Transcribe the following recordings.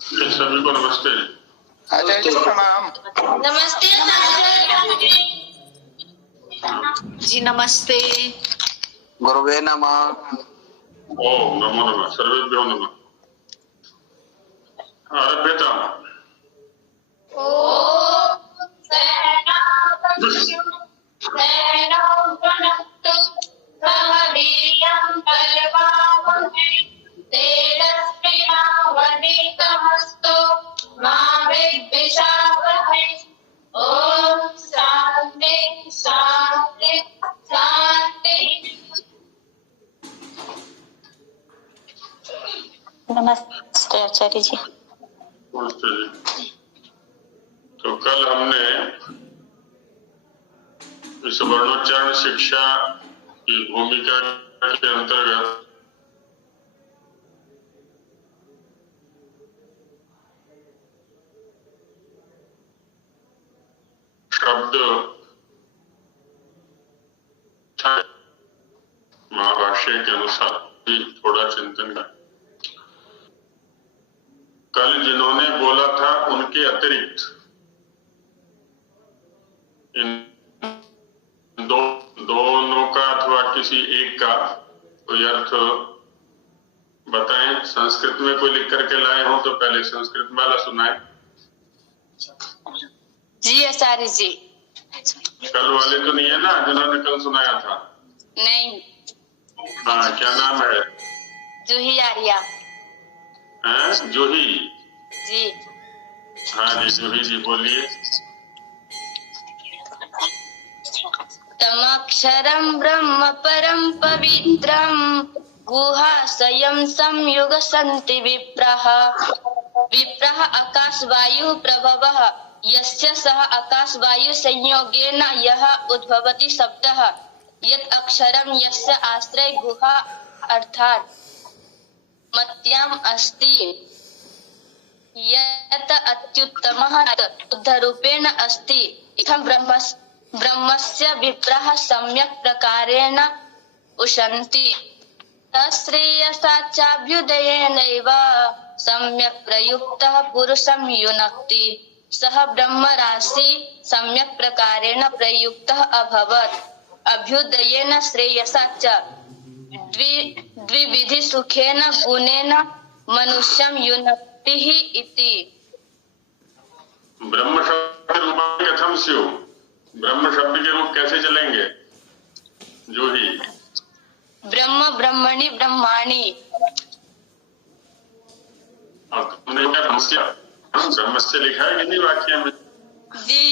सभी को नमस्ते। आचार्य जी प्रणाम। नमस्ते जी। नमस्ते। गुरुवे नमः। ओम नमो नमः। सर्वेभ्यो नमः। आरभ्यता। ओम शांति शांति शांति। नमस्ते आचार्य जी। नमस्ते जी। तो कल हमने इस वर्णोच्चारण शिक्षा की भूमिका के अंतर्गत शब्द महाभाष्य के अनुसार भी थोड़ा चिंतन कर। कल जिन्होंने बोला था उनके अतिरिक्त इन दोनों का अथवा किसी एक का कोई अर्थ बताएं। संस्कृत में कोई लिख करके लाए हो तो पहले संस्कृत वाला सुनाए। जी आचार्य जी। कल वाले तो नहीं है ना जिन्होंने कल सुनाया था? नहीं। हाँ, क्या नाम है? जूही आर्या। हैं? जूही जी। हाँ जी, जूही जी बोलिए। तमक्षरं ब्रह्म परम पवित्रम गुहाशयं संयुगसन्ति विप्रः। विप्रः आकाशवायु प्रभवः यस्य सः आकाशवायु संयोगेन यः उद्भवति शब्दः यत् अक्षरं यस्य आश्रय गुहा अर्थात् मत्याम् अस्ति यत् अत्युत्तमः बुद्धरूपेण अस्ति। इत्थं ब्रह्मस्य विप्रः सम्यक् प्रकारेण उशन्ति तश्रेयसा चाभ्युदयेनैव सम्यक् प्रयुक्तः पुरुषं युनक्ति। सः ब्रह्मराशि सम्यक् प्रकारेण प्रयुक्तः अभवत् अभ्युदयेन श्रेयसा च द्विविधि सुखेन गुणेन मनुष्यं युनक्ति इति। ब्रह्म शब्द रूप कथम स्यु? ब्रह्म शब्द के रूप कैसे चलेंगे? जूही। ब्रह्म ब्रह्मणि ब्रह्माणि। और तुमने क्या ब्रह्मस्य लिखा है कि नहीं वाक्य में? जी।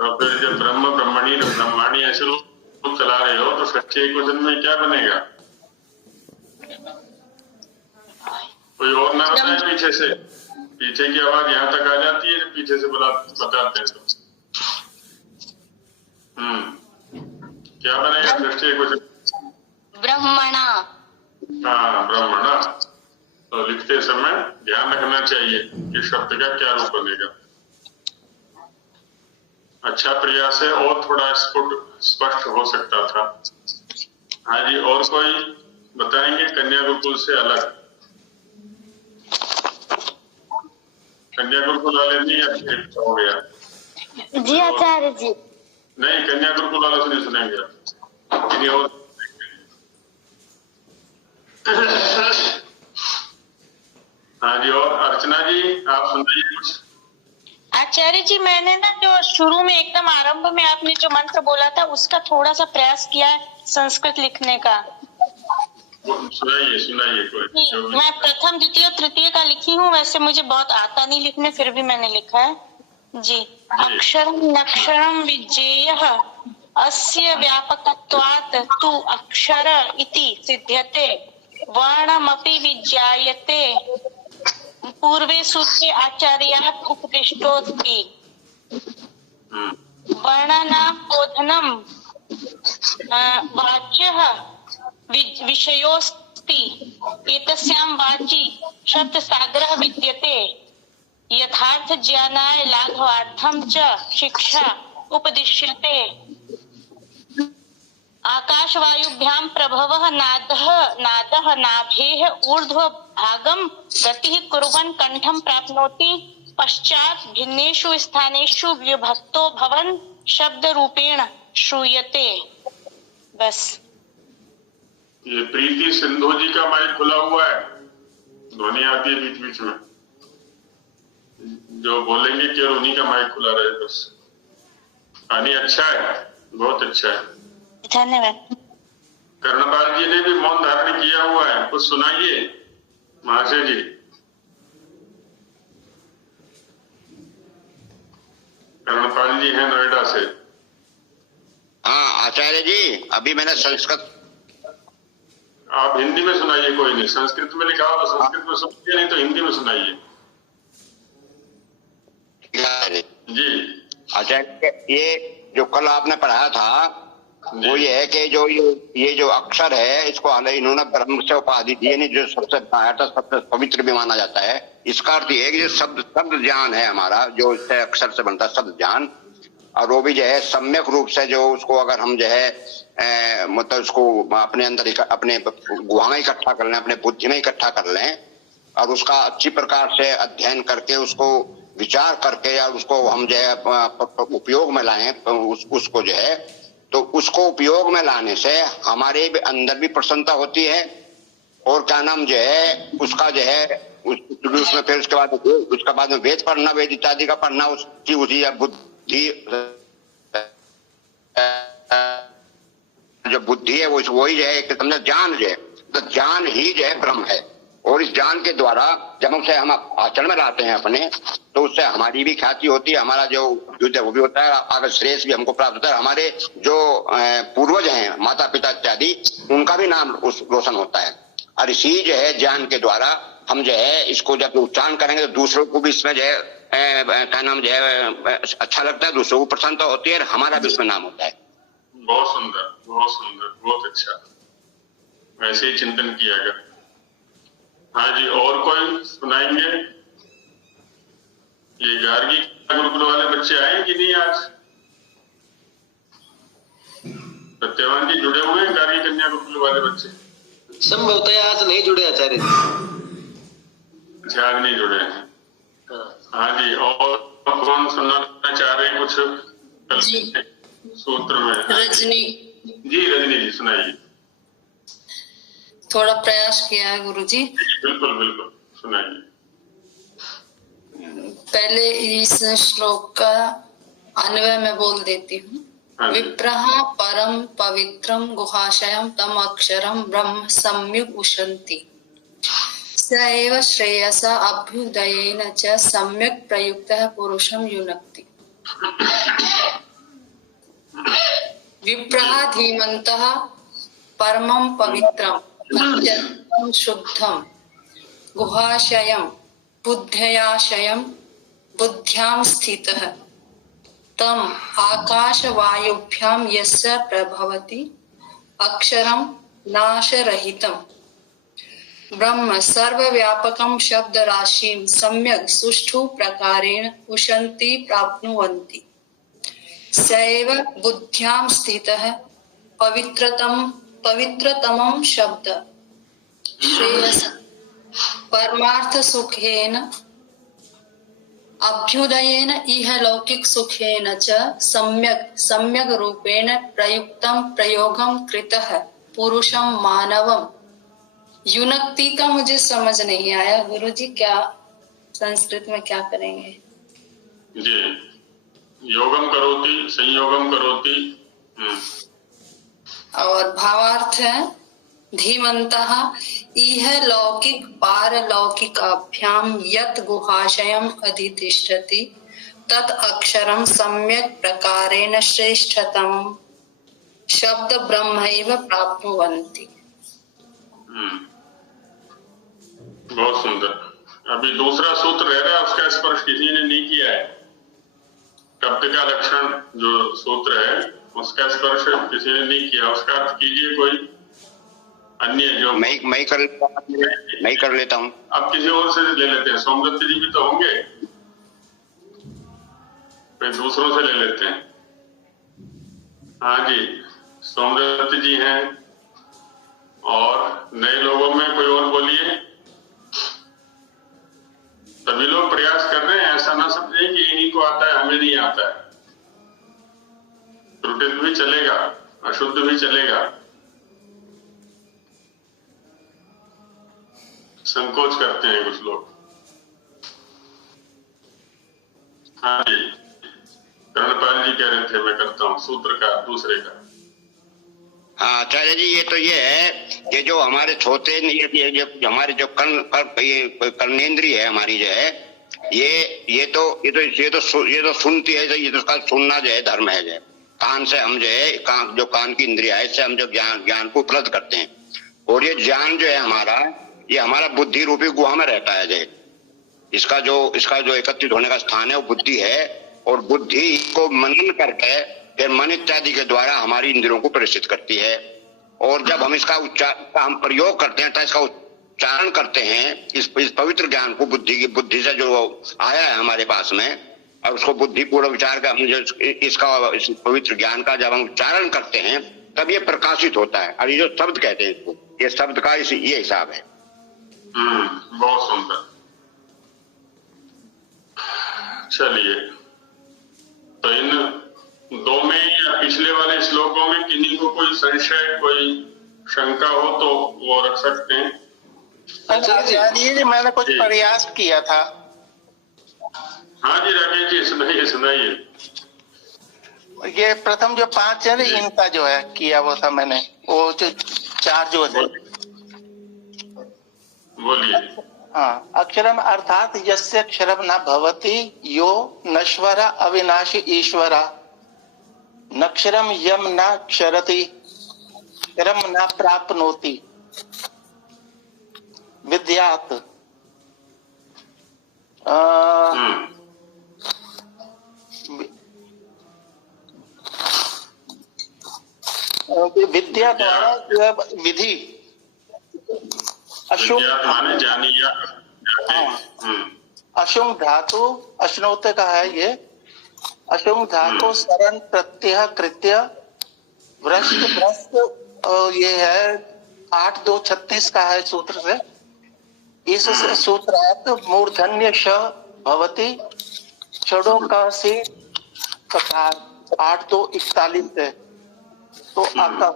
तो फिर जब ब्रह्म ब्रह्मणि ब्रह्माणि ऐसे रूप चला रहे हो तो सच्चे एक वचन में क्या बनेगा? कोई और ना बताए पीछे से? पीछे की आवाज यहाँ तक आ जाती है जब पीछे से बताते हैं तो क्या बनेगा सच्चे एक वचन? ब्रह्मणा। हाँ, ब्रह्मणा। तो लिखते समय ध्यान रखना चाहिए कि शब्द का क्या रूप बनेगा। अच्छा प्रयास है और थोड़ा स्पष्ट हो सकता था। हाँ जी, और कोई बताएंगे कन्या गुरुकुल से अलग? कन्या गुरुकुल वाले नहीं हो गया? जी आचार्य जी। नहीं, कन्या गुरुकुल वालों से नहीं सुनेंगे किन्हीं और। हाँ जी, और अर्चना जी आप सुनाइए कुछ। आचार्य जी, मैंने ना जो शुरू में एकदम आरंभ में आपने जो मंत्र बोला था उसका थोड़ा सा प्रयास किया है संस्कृत लिखने का। सुनाइए सुनाइए कोई। मैं प्रथम द्वितीय तृतीय का लिखी हूँ, वैसे मुझे बहुत आता नहीं लिखने, फिर भी मैंने लिखा है जी। अक्षरम नक्षरम विज्ञेयः अस्य व्यापकत्वात् तु अक्षर इति सिद्ध्यते वर्णमपि विज्ञायते पूर्वे सूत्रे आचार्यात् उपदिष्टोऽस्ति। वर्णनां बोधनं वाच्यः विषयोऽस्ति एतस्यां वाचि शब्दसागरः विद्यते यथार्थ ज्ञानाय लाघवार्थं च शिक्षा उपदिश्यते आकाशवायुभ्यां प्रभवः नादः नाभेः ऊर्ध्व भागं गतिः कुर्वन् कंठं प्राप्नोति, पश्चात् भिन्नेषु स्थानेषु विभक्तो भवन् शब्द रूपेण श्रूयते। बस। ये प्रीति सिंधु जी का माइक खुला हुआ है, ध्वनि आती है बीच बीच में, जो बोलेंगे केवल उन्हीं का माइक खुला रहे बस। कहानी अच्छा है, बहुत अच्छा है। धन्यवाद। कर्णपाल जी ने भी मौन धारण किया हुआ है, कुछ सुनाइए महाशय जी। कर्णपाल जी हैं नोएडा से। हाँ आचार्य जी, अभी मैंने संस्कृत। आप हिंदी में सुनाइए, कोई नहीं, संस्कृत में लिखा हो तो संस्कृत में सुनाइए, नहीं तो हिंदी में सुनाइए जी। आचार्य, ये जो कल आपने पढ़ाया था वो ये है कि जो ये जो अक्षर है, इसको इन्होंने ब्रह्म से उपाधि दी, यानी जो सबसे सबसे पवित्र भी माना जाता है। इसका अर्थ ये है कि जो शब्द ज्ञान है हमारा, जो इससे अक्षर से बनता है शब्द ज्ञान, और वो भी जो है सम्यक रूप से जो उसको अगर हम जो है मतलब उसको अपने अंदर अपने गुहा में इकट्ठा कर लें, अपने बुद्धि में इकट्ठा कर लें, और उसका अच्छी प्रकार से अध्ययन करके उसको विचार करके और उसको हम जो है उपयोग में लाएं, उसको जो है, तो उसको उपयोग में लाने से हमारे अंदर भी प्रसन्नता होती है, और क्या नाम जो है उसका जो है उसमें फिर उसके बाद में वेद पढ़ना, वेद इत्यादि का पढ़ना, उसकी बुद्धि जो बुद्धि है वो वही जो है कि समझे ज्ञान जो है, तो ज्ञान ही जो है ब्रह्म है। और इस ज्ञान के द्वारा जब उसे हम आचरण में लाते हैं अपने, तो उससे हमारी भी ख्याति होती है, हमारा जो युद्ध है वो भी होता है, आगे श्रेष्ठ भी हमको प्राप्त होता है, हमारे जो पूर्वज हैं माता पिता इत्यादि, उनका भी नाम रोशन होता है। और इसी जो है ज्ञान के द्वारा हम जो है इसको जब उच्चारण करेंगे तो दूसरों को भी इसमें जो है क्या नाम जो है अच्छा लगता है, दूसरों को प्रसन्नता होती है, और हमारा भी इसमें नाम होता है। बहुत सुंदर, बहुत सुंदर, बहुत अच्छा, वैसे ही चिंतन किया गया। हाँ जी, और कोई सुनाएंगे? ये गार्गी गुरुकुल वाले बच्चे आए कि नहीं आज? सत्यवान जी जुड़े हुए हैं गार्गी कन्या गुरुकुल वाले बच्चे? संभवतः आज नहीं जुड़े आचार्य जी। अच्छा, आज नहीं जुड़े हैं। हाँ जी, और कौन सुनाना चाह रहे हैं कुछ सूत्र में? रजनी जी, रजनी जी सुनाइए। थोड़ा प्रयास किया है गुरुजी। बिल्कुल बिल्कुल सुनाइए। पहले इस श्लोक का अन्वय मैं बोल देती हूँ। विप्रः परम पवित्रम गुहाशयम तम अक्षरम ब्रह्म सम्यक् उशन्ति, स एव श्रेयसा अभ्युदयेन च सम्यक् प्रयुक्तः पुरुषं युनक्ति। विप्रः धीमन्तः परमं पवित्रम अत्यन्तं शुद्धं गुहाशयं बुद्ध्याशयं बुद्ध्यां स्थितः तम आकाशवायुभ्यां यस्य प्रभवति अक्षरं नाशरहितं ब्रह्म सर्वव्यापकं शब्दराशिं सम्यक् सुष्ठु प्रकारेण उशन्ति प्राप्नुवन्ति, स एव बुद्ध्यां स्थितः पवित्रतमं शब्द श्रेयस परमार्थ सुखेन अभ्युदयेन इह लौकिक सुखेन च सम्यक रूपेण प्रयुक्तं प्रयोगं कृतः पुरुषं मानवं युनक्ति का मुझे समझ नहीं आया गुरुजी, क्या संस्कृत में क्या करेंगे? जी, योगम करोति संयोगम करोति। और भावार्थ है धीमन्तः इह लौकिक पारलौकिकाभ्यां यत् गुहाशयम् अधितिष्ठति तत् अक्षरं सम्यक् प्रकारेण श्रेष्ठतमं शब्द ब्रह्मैव प्राप्नुवन्ति। बहुत सुंदर। अभी दूसरा सूत्र रह रहा है, उसका स्पर्श किसी ने नहीं किया है। कब्द का लक्षण जो सूत्र है उसका स्पर्श किसी ने नहीं किया, उसका अर्थ कीजिए कोई अन्य जो। मैं कर लेता हूँ। आप किसी और से ले लेते हैं, सोमदत्त जी भी तो होंगे, फिर दूसरों से ले लेते हैं। हाँ जी, सोमदत्त जी हैं, और नए लोगों में कोई और बोलिए। सभी लोग प्रयास कर रहे हैं, ऐसा ना समझे कि इन्हीं को आता है हमें नहीं आता है। त्रुटित भी चलेगा, अशुद्ध भी चलेगा, संकोच करते हैं कुछ लोग। हाँ जी, कर्णपाल जी कह रहे थे, मैं करता हूँ सूत्र का दूसरे का। हाँ आचार्य जी, ये तो ये है कि जो हमारे छोटे ये हमारे जो कर्णेंद्रिय है हमारी जो है, ये तो सुनती है, ये तो उसका सुनना जो है धर्म है। जो है कान से हम जो है जो कान की इंद्रिया है, इससे हम जो ज्ञान को उपलब्ध करते हैं, और ये ज्ञान जो है हमारा, ये हमारा बुद्धि रूपी गुहा में रहता है। जो इसका जो एकत्रित होने का स्थान है वो बुद्धि है, और बुद्धि को मनन करके फिर मन इत्यादि के द्वारा हमारी इंद्रियों को प्रदर्शित करती है। और जब हम हम प्रयोग करते हैं, तो इसका उच्चारण करते हैं, इस पवित्र ज्ञान को बुद्धि से जो आया है हमारे पास में, और उसको बुद्धि पूर्व विचार का हम जो इस पवित्र ज्ञान का जब हम उच्चारण करते हैं, तब ये प्रकाशित होता है। और ये जो शब्द कहते हैं इसको, ये शब्द का ये हिसाब है। बहुत सुंदर। चलिए, तो इन दो में या पिछले वाले श्लोकों में किन्हीं को कोई संशय, कोई शंका हो तो वो रख सकते हैं। आचार्य जी, मैंने कुछ प्रयास किया था। हाँ जी राकेश जी, सुनाइए। ये प्रथम जो 5 है, इनका जो है किया वो था मैंने, वो जो 4 जो थे। बोलिए। हाँ, अक्षरम अर्थात यस्य अक्षरम न भवति यो नश्वर अविनाशी ईश्वरा, नक्षरम यम न क्षरति क्षरम न प्राप्नोति विद्यात्। विद्या द्वारा विधि माने जानिया। अशुंग धातु अश्नोते का है ये। अशुंग धातु शरण प्रत्यय कृत्य भ्रष्ट ये है 8-2-36 का है सूत्र से। इस सूत्रार्थ मूर्धन्य श भवति छड़ों का से तथा 8-2-41 है। तो आता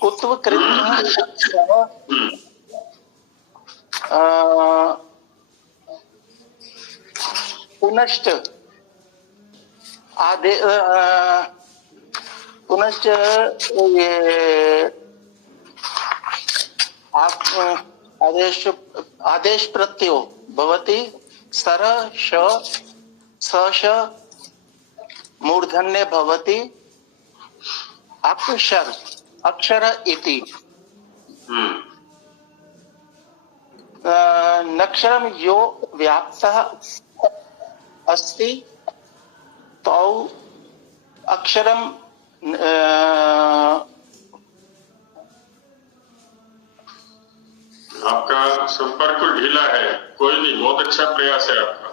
कुत्व कृत्य पुनश्च पुनश्च ये आदेश प्रत्यो भवति सर श मूर्धन्य भवति अक्षर इति। नक्षरम यो व्याप्तः अस्ति तो अक्षरम आपका संपर्क ढीला है, कोई नहीं, बहुत अच्छा प्रयास है आपका।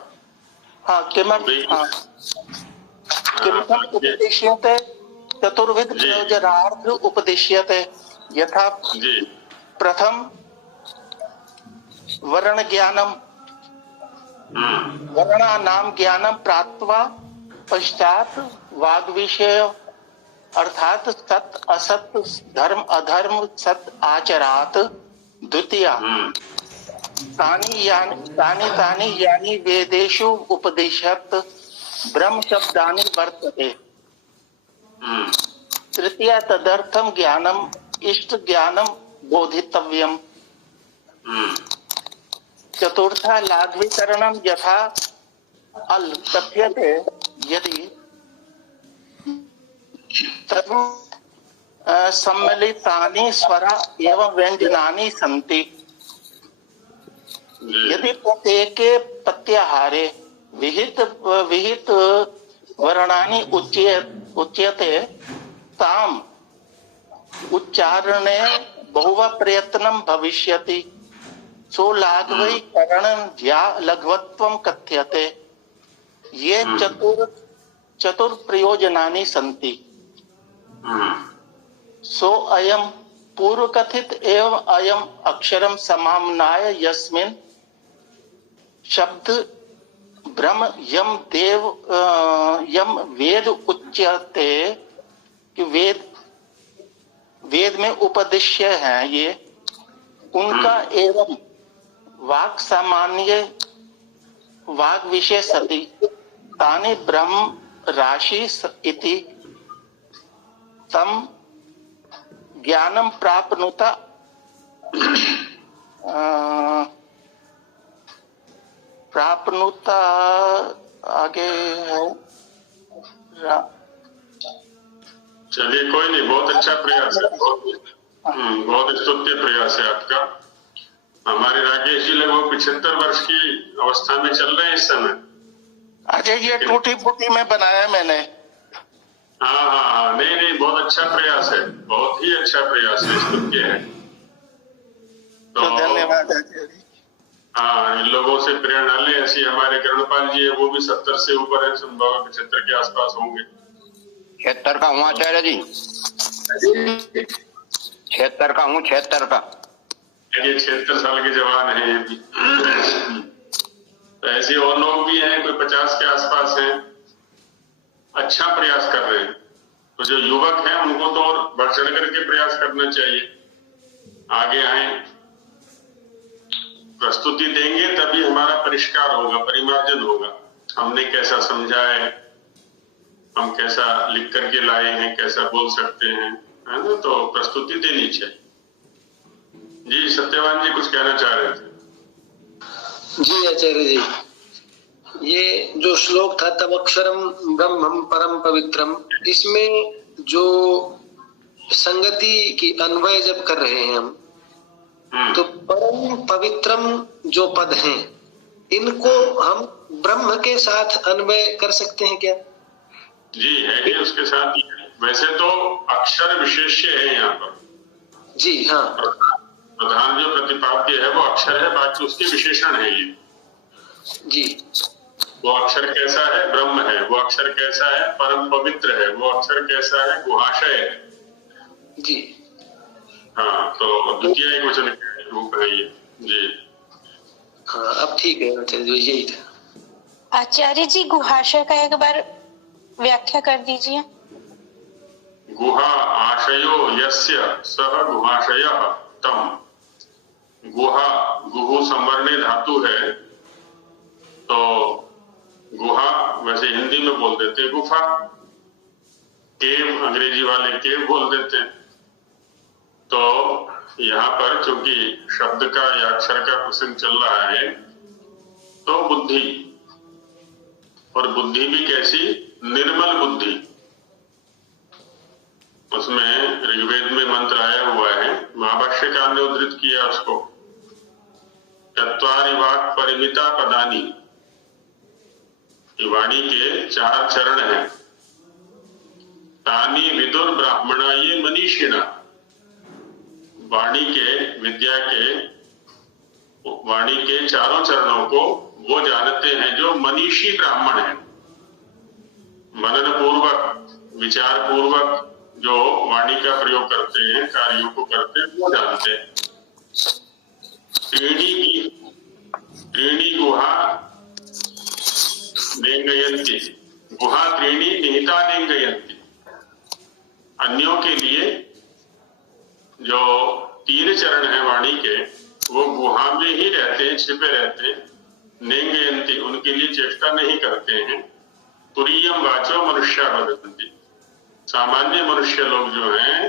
हाँ, किमर्थम उपदिश्यते चतुर्विध प्रयोजनार्थ उपदिश्यते। यथा प्रथम वर्ण ज्ञानम, वर्णानाम ज्ञानम प्राप्त्वा पश्चात वाग विषय अर्थात सत असत धर्म अधर्म सत आचरात। द्वितीया तानि यानि वेदेषु उपदिशत ब्रह्म शब्दानि वर्तते। तृतीया तदर्थम ज्ञानम इष्ट ज्ञानम बोधितव्यम। चतुर्था लाघवीकरणम यथा अल कथ्यते यदि सम्मिलितानि स्वरा एवं व्यंजनानि सन्ति। यदि प्रत्येके प्रत्याहारे विहित वर्णानि उच्यते ताम उच्चारणे बहुवा प्रयत्नं भविष्यति। सो लाघवीकरण लघवत्वं कथ्यते। ये चतुर प्रयोजनानि सन्ति। सो अयम पूर्व कथित एवं अयम अक्षरम समाम्नाय यस्मिन् शब्द ब्रह्म यम देव यम वेद उच्यते कि वेद में उपदेश्य है ये उनका एवं वाक सामान्य वाक विषय सति तानि ब्रह्म राशि इति तम ज्ञानम प्राप्नुता प्राप्नुता आगे है चलिए कोई नहीं, बहुत अच्छा प्रयास है, बहुत स्तुत्य प्रयास है आपका। हमारे राकेश जी लगभग 75 वर्ष की अवस्था में चल रहे हैं इस समय। अजय ये टूटी फूटी में बनाया मैंने। हाँ, नहीं, बहुत अच्छा प्रयास है, बहुत ही अच्छा प्रयास है, स्तुत्य है। तो धन्यवाद आचार्य जी। हाँ, इन लोगों से प्रेरणा ले। ऐसी हमारे करुणपाल जी है, वो भी 70 से ऊपर है, संभव 75 के आसपास होंगे। 76 का हूँ आचार्य जी, 76 का हूँ, 76 का। ये 76 साल के जवान है ये भी। तो ऐसे और लोग भी हैं, कोई 50 के आसपास हैं, अच्छा प्रयास कर रहे हैं। तो जो युवक हैं उनको तो और बढ़ चढ़ करके प्रयास करना चाहिए, आगे आए, प्रस्तुति देंगे तभी हमारा परिष्कार होगा, परिमार्जन होगा। हमने कैसा समझा है, हम कैसा लिख करके लाए हैं, कैसा बोल सकते हैं, है ना। तो प्रस्तुति देनी चाहिए। जी सत्यवान जी कुछ कहना चाह रहे थे। जी आचार्य जी, ये जो श्लोक था तब अक्षरम ब्रह्मम परम पवित्रम, इसमें जो संगति की अन्वय जब कर रहे हैं हम, तो परम पवित्रम जो पद हैं इनको हम ब्रह्म के साथ अन्वय कर सकते हैं क्या? जी है कि उसके साथ ही है। वैसे तो अक्षर विशेष्य है यहाँ पर। जी हाँ, प्रधान जो प्रतिपाद्य है वो अक्षर है, बाकी उसके विशेषण है ये। जी, वो अक्षर कैसा है, ब्रह्म है। वो अक्षर कैसा है, परम पवित्र है। वो अक्षर कैसा है, गुहाशय है। जी हाँ, तो द्वितीय एक वचन रूप है ये। जी हाँ, अब ठीक है आचार्य जी, यही था। आचार्य जी गुहाशय का एक बार व्याख्या कर दीजिए। गुहा आशयो यस्य सह गुहाशयः तम। गुहा, गुहु संवर्णे धातु है, तो गुहा वैसे हिंदी में बोल देते हैं गुफा, केव अंग्रेजी वाले केव बोल देते हैं। तो यहाँ पर चूंकि शब्द का या अक्षर का प्रसंग चल रहा है, तो बुद्धि, और बुद्धि भी कैसी, निर्मल बुद्धि। उसमें ऋग्वेद में मंत्र आया हुआ है, महाभाष्यकार ने उद्धृत किया उसको, चत्वारि वाक् परिमिता पदानी। वाणी के 4 चरण हैं। तानी विदुर ब्राह्मणा ये मनीषिणा। वाणी के, विद्या के, वाणी के 4 चरणों को वो जानते हैं जो मनीषी ब्राह्मण है। मनन पूर्वक, विचार पूर्वक जो वाणी का प्रयोग करते हैं, कार्यों को करते हैं, वो जानते हैं। त्रीणी गुहा नेंगयन्ति, गुहा त्रीणी निहिता नेंगयन्ति। अन्यों के लिए जो 3 चरण है वाणी के, वो गुहा में ही रहते हैं, छिपे रहते हैं। नेंगयन्ति, उनके लिए चेष्टा नहीं करते हैं। तुरीयम वाचो मनुष्य वदन्ति। सामान्य मनुष्य लोग जो हैं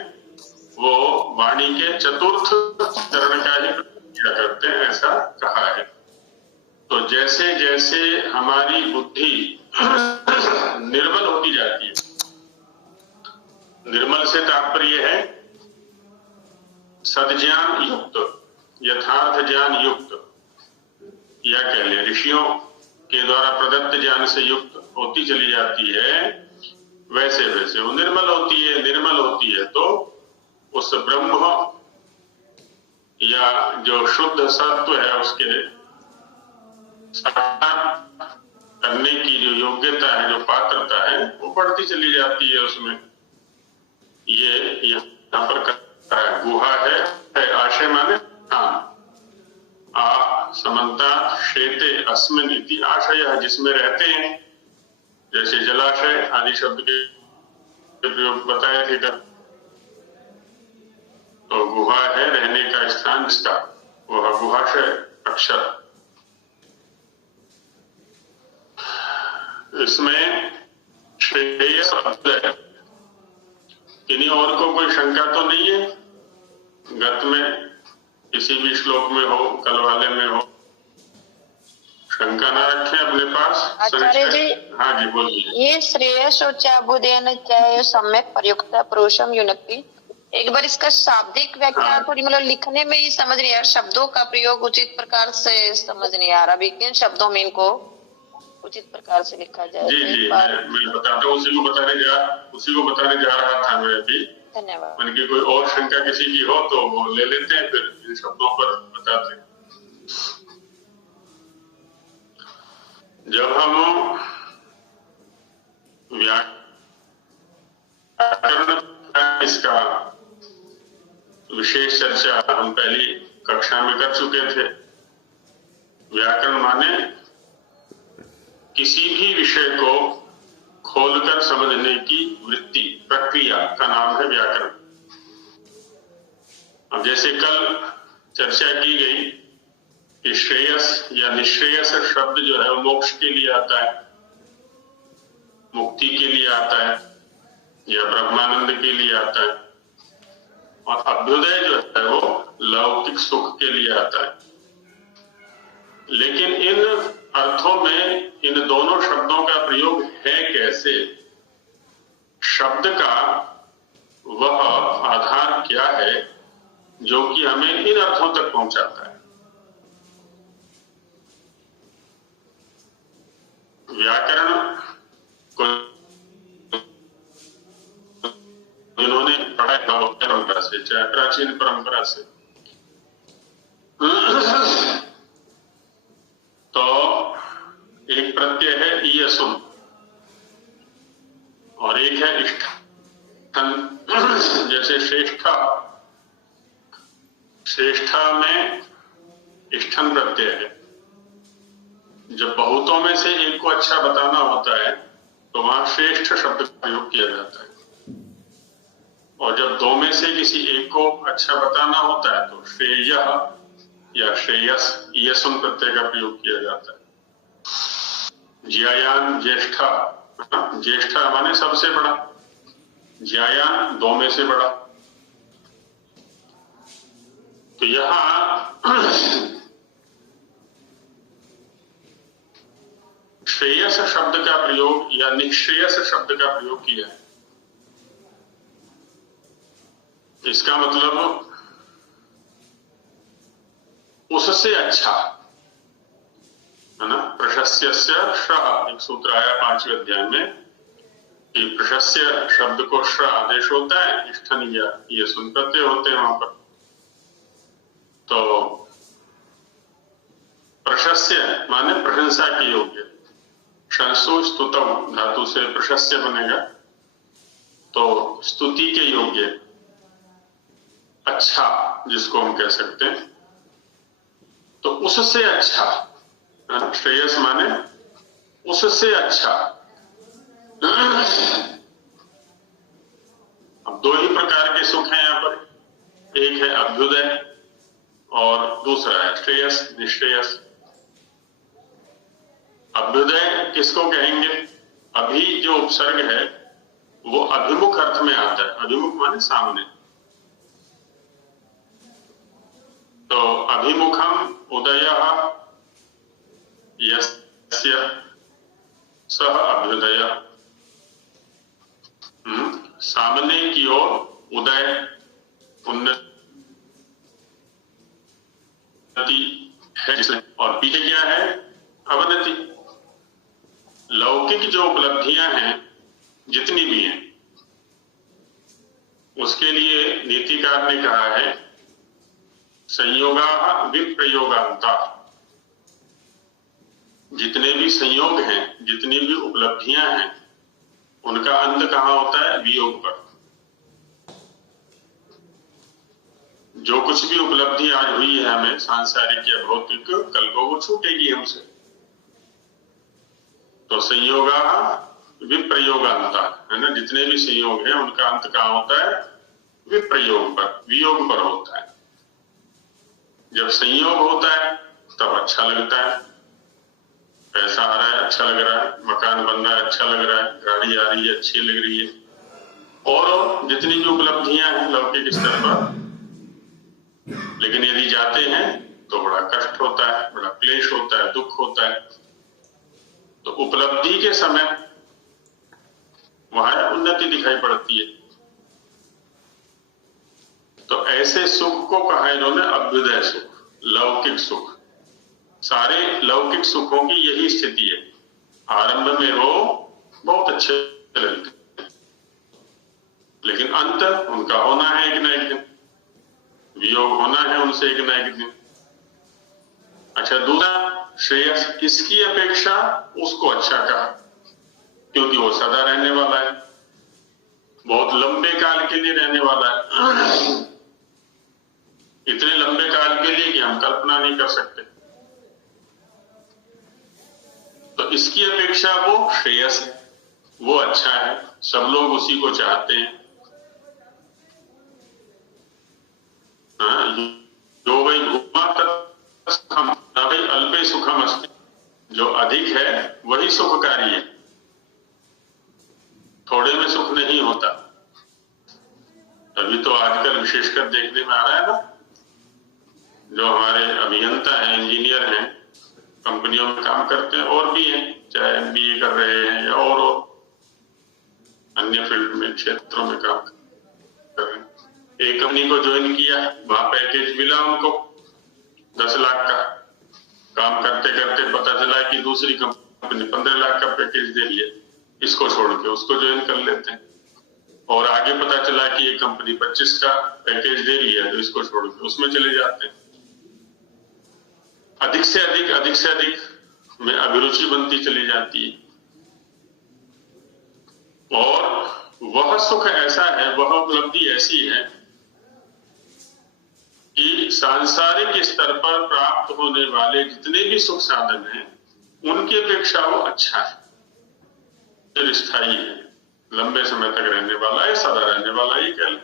वो वाणी के 4th चरण का ही किया करते हैं, ऐसा कहा है। तो जैसे जैसे हमारी बुद्धि निर्मल होती जाती है, निर्मल से तात्पर्य है सद्ज्ञान युक्त, यथार्थ ज्ञान युक्त, या कह ले ऋषियों के द्वारा प्रदत्त ज्ञान से युक्त होती चली जाती है, वैसे वैसे वो निर्मल होती है। निर्मल होती है तो उस ब्रह्म या जो शुद्ध सत्व है उसके साकार करने की जो योग्यता है, जो पात्रता है, वो बढ़ती चली जाती है उसमें। ये यहाँ पर कहा है गुहा है आशय माने हाँ, आ समन्ता शेते अस्मिन इति आशय है, जिसमें रहते हैं, जैसे जलाशय आदि शब्द के प्रयोग बताए थे। तो गुहा है रहने का स्थान जिसका, वह गुहाशय अक्षर। इसमें श्रेय शब्द है, इन्हीं और को कोई शंका तो नहीं है, गत में किसी भी श्लोक में हो, कल वाले में हो, शंका ना रखें अपने पास। आचार्य जी, हाँ जी बोलिए। ये श्रेयस और चाबुदेन सम्यक प्रयुक्त पुरुषम युनक्ति, एक बार इसका शाब्दिक व्याख्या थोड़ी मतलब लिखने में ही समझ नहीं आ रहा, शब्दों का प्रयोग उचित प्रकार से समझ नहीं आ रहा, अभी किन शब्दों में इनको उचित प्रकार से लिखा जाए। जी जी मैं बताता हूँ, उसी को बताने जा रहा था मैं अभी। धन्यवाद। उनकी कोई और शंका किसी की हो तो वो ले लेते हैं, फिर इन शब्दों पर बताते हैं। जब हम व्याकरण इसका विशेष चर्चा हम पहली कक्षा में कर चुके थे। व्याकरण माने किसी भी विषय को खोलकर समझने की वृत्ति, प्रक्रिया का नाम है व्याकरण। अब जैसे कल चर्चा की गई कि श्रेयस या निश्रेयस शब्द जो है वो मोक्ष के लिए आता है, मुक्ति के लिए आता है या ब्रह्मानंद के लिए आता है, और अभ्युदय जो है वो लौकिक सुख के लिए आता है। लेकिन इन अर्थों में इन दोनों शब्दों का प्रयोग है कैसे, शब्द का वह आधार क्या है जो कि हमें इन अर्थों तक पहुंचाता है। व्याकरण को जिन्होंने पढ़ा परंपरा से, चाहे प्राचीन परंपरा से, तो एक प्रत्यय है ईयसुम और एक है इष्ठन। जैसे श्रेष्ठा, श्रेष्ठा में इष्ठन प्रत्यय है। जब बहुतों में से एक को अच्छा बताना होता है तो वहां श्रेष्ठ शब्द का प्रयोग किया जाता है, और जब दो में से किसी एक को अच्छा बताना होता है तो श्रेय या श्रेयस ईयसुम प्रत्यय का प्रयोग किया जाता है। ज्यायान ज्येष्ठा, ज्येष्ठा माने सबसे बड़ा, ज्यायान दो में से बड़ा। तो यहां श्रेयस शब्द का प्रयोग या निश्रेयस शब्द का प्रयोग किया है। इसका मतलब उससे अच्छा है ना। प्रशस्य श्रह, एक सूत्र आया 5वें अध्याय में कि प्रशस्य शब्द को श्र आदेश होता है, इष्ठन या ये सुन प्रत्यय होते हैं वहां पर। तो प्रशस्य माने प्रशंसा के योग्य, शंसु स्तुतम धातु से प्रशस्य बनेगा, तो स्तुति के योग्य, अच्छा जिसको हम कह सकते हैं। तो उससे अच्छा, श्रेयस माने उससे अच्छा। अब दो ही प्रकार के सुख हैं यहाँ पर, एक है अभ्युदय और दूसरा है श्रेयस निश्रेयस। अभ्युदय किसको कहेंगे? अभी जो उपसर्ग है वो अभिमुख अर्थ में आता है। अभिमुख माने सामने। तो अभिमुखम उदयः यस्य सह अभ्युदय, सामने की ओर उदय, उन्नति है जिसमें, और पीछे क्या है? अवनति। लौकिक जो उपलब्धियां हैं जितनी भी हैं, उसके लिए नीतिकार ने कहा है संयोगा विप्रयोगांता। जितने भी संयोग हैं, जितनी भी उपलब्धियां हैं, उनका अंत कहाँ होता है? वियोग पर। जो कुछ भी उपलब्धि आज हुई है हमें सांसारिक या भौतिक, कल को वो छूटेगी हमसे। तो संयोगा विप्रयोगांता है ना, जितने भी संयोग हैं उनका अंत कहाँ होता है? विप्रयोग पर, वियोग पर होता है। जब संयोग होता है तब अच्छा लगता है, पैसा आ रहा है अच्छा लग रहा है, मकान बन रहा है अच्छा लग रहा है, गाड़ी आ रही है अच्छी लग रही है, और जितनी भी उपलब्धियां हैं लौकिक स्तर पर। लेकिन यदि जाते हैं तो बड़ा कष्ट होता है, बड़ा क्लेश होता है, दुख होता है। तो उपलब्धि के समय वहां उन्नति दिखाई पड़ती है। तो ऐसे सुख को कहा इन्होंने अभ्युदय सुख, लौकिक सुख। सारे लौकिक सुखों की यही स्थिति है, आरंभ में वो बहुत अच्छे लगते हैं, लेकिन अंत उनका होना है एक न एक दिन, वियोग होना है उनसे एक न एक दिन। अच्छा, दूसरा श्रेयस, इसकी अपेक्षा उसको अच्छा कहा, क्योंकि वो सदा रहने वाला है, बहुत लंबे काल के लिए रहने वाला है, इतने लंबे काल के लिए कि हम कल्पना नहीं कर सकते। तो इसकी अपेक्षा वो श्रेयस है, वो अच्छा है, सब लोग उसी को चाहते हैं। जो वही भूमा तत्सुखम भाई अल्पे सुखम अस्ति, जो अधिक है वही सुखकारी है, थोड़े में सुख नहीं होता। अभी तो आजकल विशेषकर देखने में आ रहा है ना, जो हमारे अभियंता हैं, इंजीनियर हैं, कंपनियों में काम करते हैं, और भी हैं, चाहे MBA कर रहे हैं या और अन्य फील्ड में, क्षेत्रों में काम कर रहे हैं। एक कंपनी को ज्वाइन किया, वहां पैकेज मिला उनको 10 लाख का, काम करते करते पता चला कि दूसरी कंपनी 15 लाख का पैकेज दे रही है, इसको छोड़ के उसको ज्वाइन कर लेते हैं। और आगे पता चला कि ये कंपनी 25 का पैकेज दे रही है, तो इसको छोड़ के उसमें चले जाते हैं। अधिक से अधिक में अभिरुचि बनती चली जाती है। और वह सुख ऐसा है, वह उपलब्धि ऐसी है कि सांसारिक स्तर पर प्राप्त होने वाले जितने भी सुख साधन हैं उनकी अपेक्षा वो अच्छा है, चिरस्थायी है, लंबे समय तक रहने वाला है, सदा रहने वाला ही कह लें।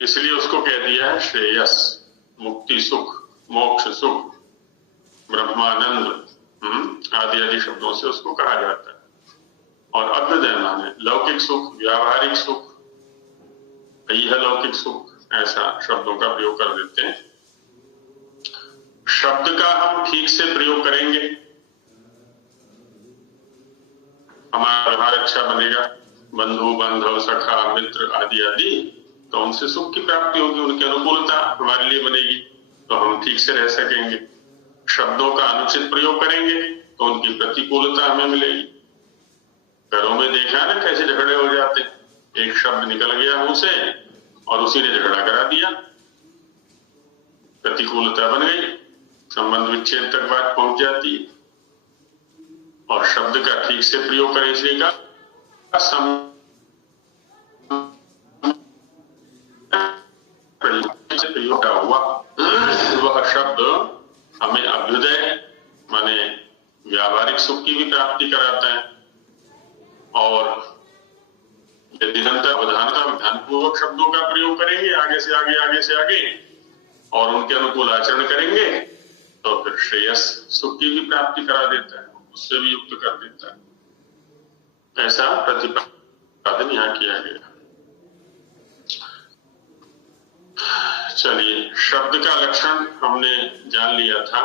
इसलिए उसको कह दिया है श्रेयस, मुक्ति सुख, मोक्ष सुख, ब्रह्मानंद आदि आदि शब्दों से उसको कहा जाता है। और अभ्युदय माने लौकिक सुख, व्यावहारिक सुख, यह लौकिक सुख, ऐसा शब्दों का प्रयोग कर देते हैं। शब्द का हम ठीक से प्रयोग करेंगे, हमारा व्यवहार अच्छा बनेगा, बंधु बांधव सखा मित्र आदि आदि, तो उनसे सुख की प्राप्ति होगी, उनकी अनुकूलता हमारे लिए बनेगी, तो हम ठीक से रह सकेंगे। शब्दों का अनुचित प्रयोग करेंगे तो उनकी प्रतिकूलता हमें मिलेगी। घरों में देखा ना कैसे झगड़े हो जाते, एक शब्द निकल गया मुंह से और उसी ने झगड़ा करा दिया, प्रतिकूलता बन गई, संबंध विच्छेद तक बात पहुंच जाती है। और शब्द का ठीक से प्रयोग करें, इसलिए का प्रयोग हुआ वह शब्द हमें अभ्युदय माने व्यावहारिक सुख की भी प्राप्ति कराता है। और यदि निरंतर अवधानता ध्यानपूर्वक शब्दों का प्रयोग करेंगे, आगे से आगे और उनके अनुकूल आचरण करेंगे, तो फिर श्रेयस सुख की भी प्राप्ति करा देता है, उससे भी युक्त कर देता है। ऐसा प्रतिपादन यहाँ किया गया। चलिए, शब्द का लक्षण हमने जान लिया था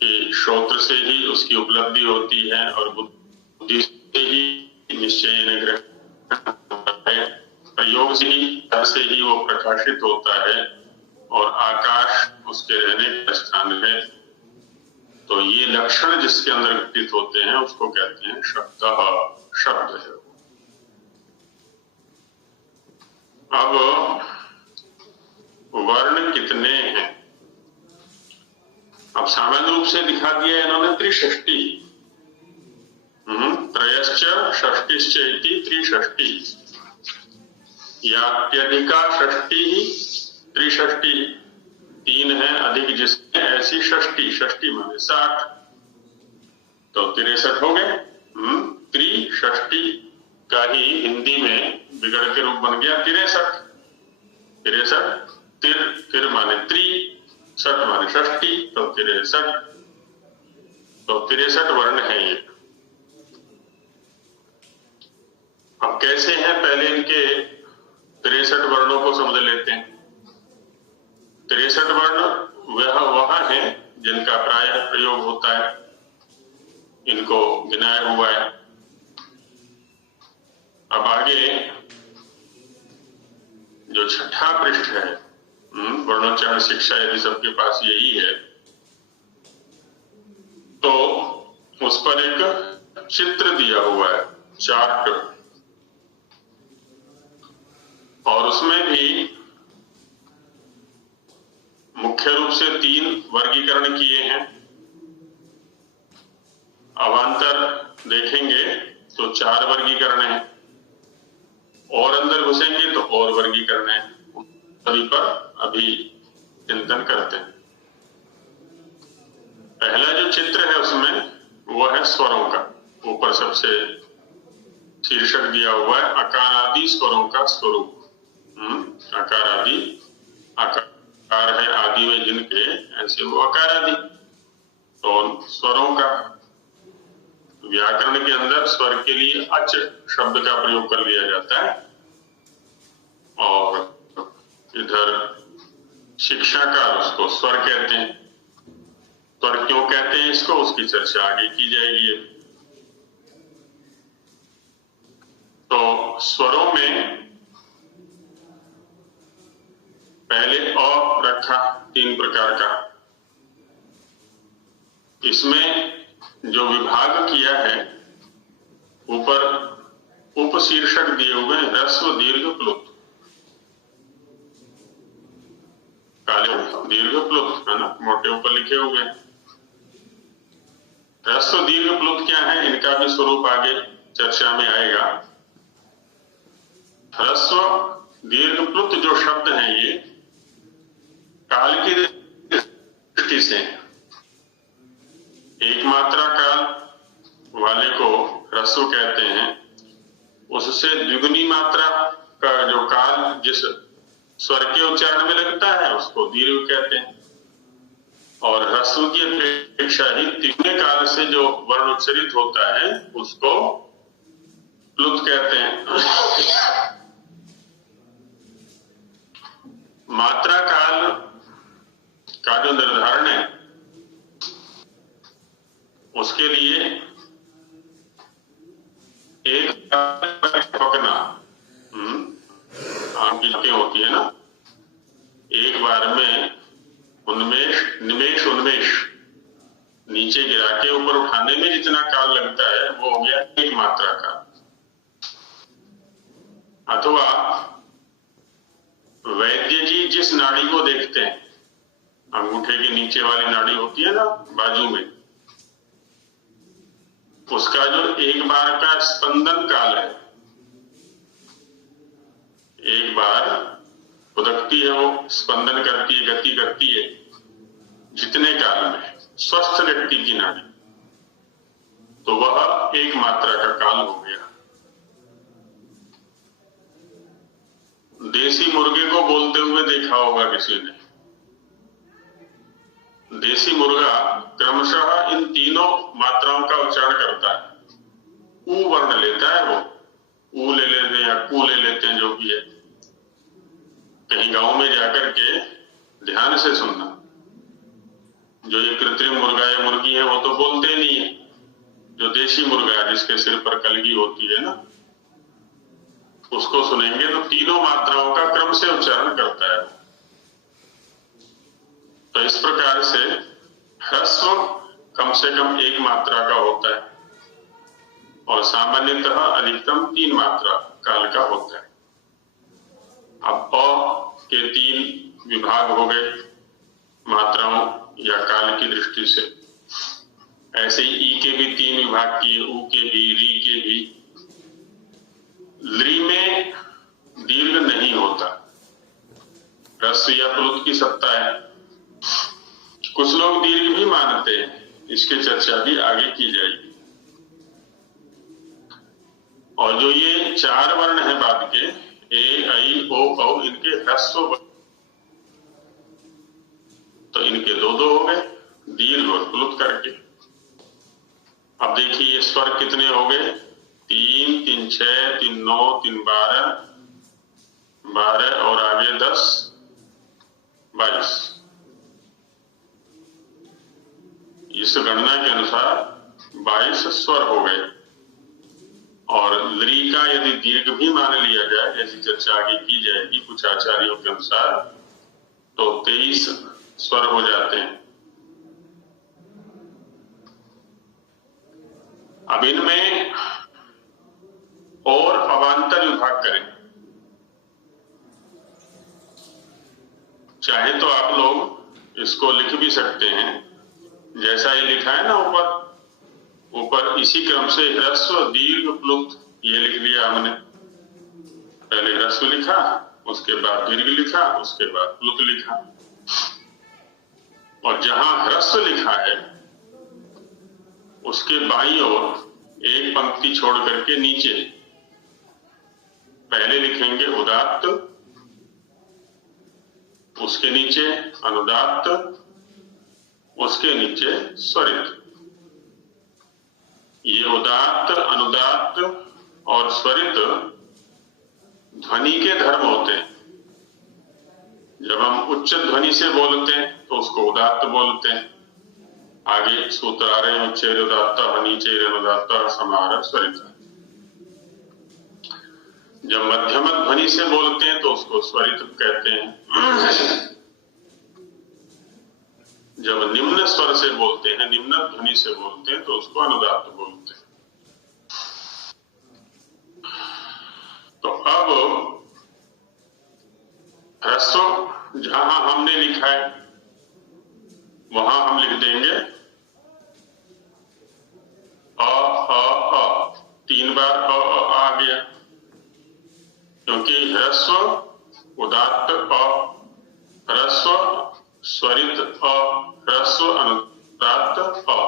कि श्रोत्र से ही उसकी उपलब्धि होती है और बुद्धि से ही निश्चय ग्रहण है, प्रयोग से ही वो प्रकाशित होता है, और आकाश उसके रहने का स्थान है। तो ये लक्षण जिसके अंदर घटित होते हैं उसको कहते हैं शब्द, शब्द है। अब वर्ण कितने हैं? अब सामान्य रूप से दिखा दिया इन्होंने त्रिषष्टि, त्रयश्च षष्टिश्च इति त्रिषष्टि, यात्यधिका षष्टि त्रिषष्टि 3 है अधिक जिसमें ऐसी षष्टि, षष्टि माने 60, तो 63 हो गए। त्रिषष्टि का ही हिंदी में बिगड़ के रूप बन गया 63। 63 तिर माने त्रि, षट माने षष्टि, तो 63। तो 63 वर्ण है ये। अब कैसे हैं, पहले इनके 63 वर्णों को समझ लेते हैं। 63 वर्ण वह है जिनका प्रायः प्रयोग होता है, इनको गिनाया हुआ है। अब आगे जो छठा पृष्ठ है, वर्णोच्चारण शिक्षा यदि सबके पास यही है, तो उस पर एक चित्र दिया हुआ है, चार्ट, और उसमें भी मुख्य रूप से 3 वर्गीकरण किए हैं। अवान्तर देखेंगे तो 4 वर्गीकरण हैं, और अंदर घुसेंगे तो और वर्गीकरण है। सभी पर अभी चिंतन करते हैं। पहला जो चित्र है उसमें वो है स्वरों का। ऊपर सबसे शीर्षक दिया हुआ है अकारादि स्वरों का स्वरूप। अकारादि, आकार है आदि में जिनके, ऐसे वो अकारादि। तो स्वरों का व्याकरण के अंदर स्वर के लिए अच शब्द का प्रयोग कर लिया जाता है, और इधर शिक्षाकार उसको स्वर कहते हैं। स्वर क्यों कहते हैं इसको, उसकी चर्चा आगे की जाएगी। तो स्वरों में पहले अ रखा 3 प्रकार का। इसमें जो विभाग किया है, ऊपर उपशीर्षक दिए हुए हैं ह्रस्व दीर्घ प्लुत। काले दीर्घ प्लुत है ना, मोटे ऊपर लिखे हुए हैं। ह्रस्व दीर्घ प्लुत क्या है, इनका भी स्वरूप आगे चर्चा में आएगा। ह्रस्व दीर्घ प्लुत जो शब्द हैं ये काल की दृष्टि से एक मात्रा काल वाले को ह्रस्व कहते हैं। उससे द्विगुनी मात्रा का जो काल जिस स्वर के उच्चारण में लगता है उसको दीर्घ कहते हैं, और ह्रस्व की अपेक्षा ही तिगुने काल से जो वर्ण उच्चरित होता है उसको प्लुत कहते हैं। मात्रा काल का जो निर्धारण है उसके लिए एक पकना आंखें होती है ना, एक बार में उन्मेष निमेष उन्मेष नीचे गिरा के ऊपर उठाने में जितना काल लगता है वो हो गया एक मात्रा का। अथवा वैद्य जी जिस नाड़ी को देखते हैं, अंगूठे के नीचे वाली नाड़ी होती है ना बाजू में, उसका जो एक बार का स्पंदन काल है, एक बार खुदकती है वो, स्पंदन करती है, गति करती है, जितने काल में स्वस्थ व्यक्ति की नाड़ी, तो वह एक मात्रा का काल हो गया। देसी मुर्गे को बोलते हुए देखा होगा किसी ने। देसी मुर्गा क्रमशः इन तीनों मात्राओं का उच्चारण करता है। ऊ वर्ण लेता है वो, ऊ ले लेते हैं या कू ले लेते हैं, जो भी है। कहीं गांव में जाकर के ध्यान से सुनना, जो ये कृत्रिम मुर्गा या मुर्गी है वो तो बोलते नहीं है। जो देशी मुर्गा है जिसके सिर पर कलगी होती है ना, उसको सुनेंगे तो तीनों मात्राओं का क्रम से उच्चारण करता है। तो इस प्रकार से ह्रस्व कम से कम एक मात्रा का होता है, और सामान्यतः अधिकतम 3 मात्रा काल का होता है। अब अ के 3 विभाग हो गए मात्राओं या काल की दृष्टि से। ऐसे ही ई के भी 3 विभाग किए, ऊ के भी, री के भी। लृ में दीर्घ नहीं होता, ह्रस्व या प्लुत की सत्ता है। कुछ लोग दीर्घ भी मानते हैं, इसकी चर्चा भी आगे की जाएगी। और जो ये 4 वर्ण हैं बाद के ए, ऐ, ओ, औ, इनके ह्रस्व, तो इनके 2 हो गए, दीर्घ और प्लुत करके। अब देखिए ये स्वर कितने हो गए, 3, 3, 6, 3, 9, 3, 12, 12 और आगे 10, 22। इस गणना के अनुसार 22 स्वर हो गए। और लृ का यदि दीर्घ भी मान लिया जाए, जैसी चर्चा आगे की जाएगी कुछ आचार्यों के अनुसार, तो 23 स्वर हो जाते हैं। अब इनमें और अवान्तर विभाग करें। चाहे तो आप लोग इसको लिख भी सकते हैं, जैसा ये लिखा है ना ऊपर इसी क्रम से ह्रस्व, दीर्घ, प्लुत ये लिख लिया हमने। पहले ह्रस्व लिखा, उसके बाद दीर्घ लिखा, उसके बाद प्लुत लिखा। और जहां ह्रस्व लिखा है उसके बाईं ओर एक पंक्ति छोड़ करके नीचे पहले लिखेंगे उदात्त, उसके नीचे अनुदात्त, उसके नीचे स्वरित। ये उदात्त, अनुदात्त और स्वरित ध्वनि के धर्म होते हैं। जब हम उच्च ध्वनि से बोलते हैं तो उसको उदात्त बोलते हैं। आगे सूत्र आ रहे हैं, उच्चैर उदात्त, हनीचैर अनुदात्त, समाहार स्वरित। जब मध्यम ध्वनि से बोलते हैं तो उसको स्वरित कहते हैं। जब निम्न स्वर से बोलते हैं, निम्न ध्वनि से बोलते हैं, तो उसको अनुदात्त बोलते हैं। तो अब ह्रस्व जहां हमने लिखा है वहां हम लिख देंगे अ 3 बार आ गया, क्योंकि ह्रस्व, उदात्त अ, ह्रस्व, स्वरित अ, ह्रस्व, अनुदात्त अ।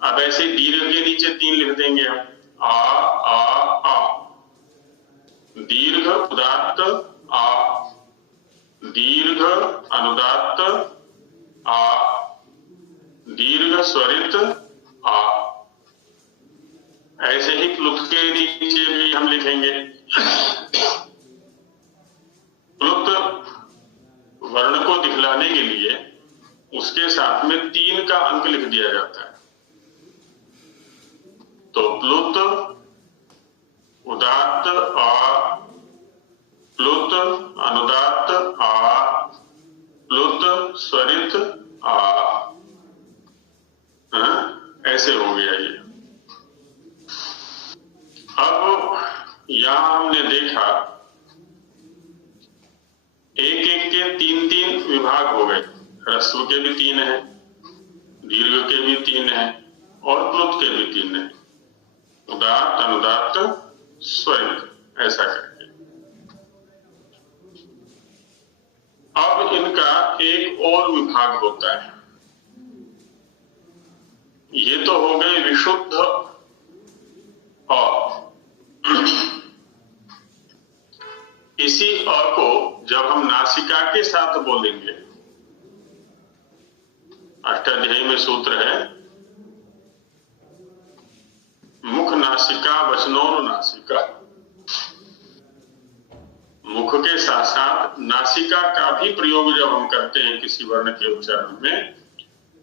अब ऐसे दीर्घ के नीचे 3 लिख देंगे हम, आ, दीर्घ उदात्त आ, दीर्घ अनुदात्त आ, दीर्घ स्वरित आ। ऐसे ही प्लुत के नीचे भी हम लिखेंगे। प्लुत वर्ण को दिखलाने के लिए उसके साथ में 3 का अंक लिख दिया जाता है। तो प्लुत, उदात्त आ, प्लुत, अनुदात्त आ, प्लुत, स्वरित आ। ऐसे हो गया ये। अब यहां हमने देखा एक के 3 विभाग हो गए। ह्रस्व के भी 3 हैं, दीर्घ के भी 3 हैं और प्लुत के भी 3 हैं। उदात्त, अनुदात्त, स्वरित, ऐसा करके। अब इनका एक और विभाग होता है। ये तो हो गए विशुद्ध अ। इसी अ को जब हम नासिका के साथ बोलेंगे, अष्टाध्यायी में सूत्र है मुख नासिका वचनोर नासिका। मुख के साथ साथ नासिका का भी प्रयोग जब हम करते हैं किसी वर्ण के उच्चारण में,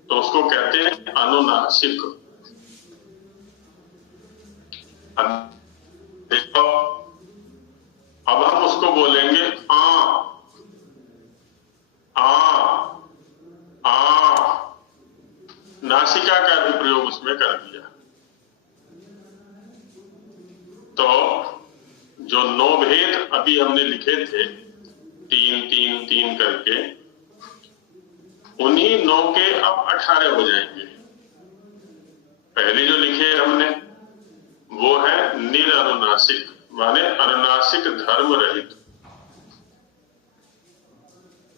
तो उसको कहते हैं अनुनासिक। अब हम उसको बोलेंगे आ, नासिका का भी प्रयोग उसमें कर दिया। तो जो 9 भेद अभी हमने लिखे थे 3, 3, 3 करके, उन्हीं 9 के अब 18 हो जाएंगे। पहले जो लिखे हमने वो है निरनुनासिक, माने अनुनासिक धर्म रहित।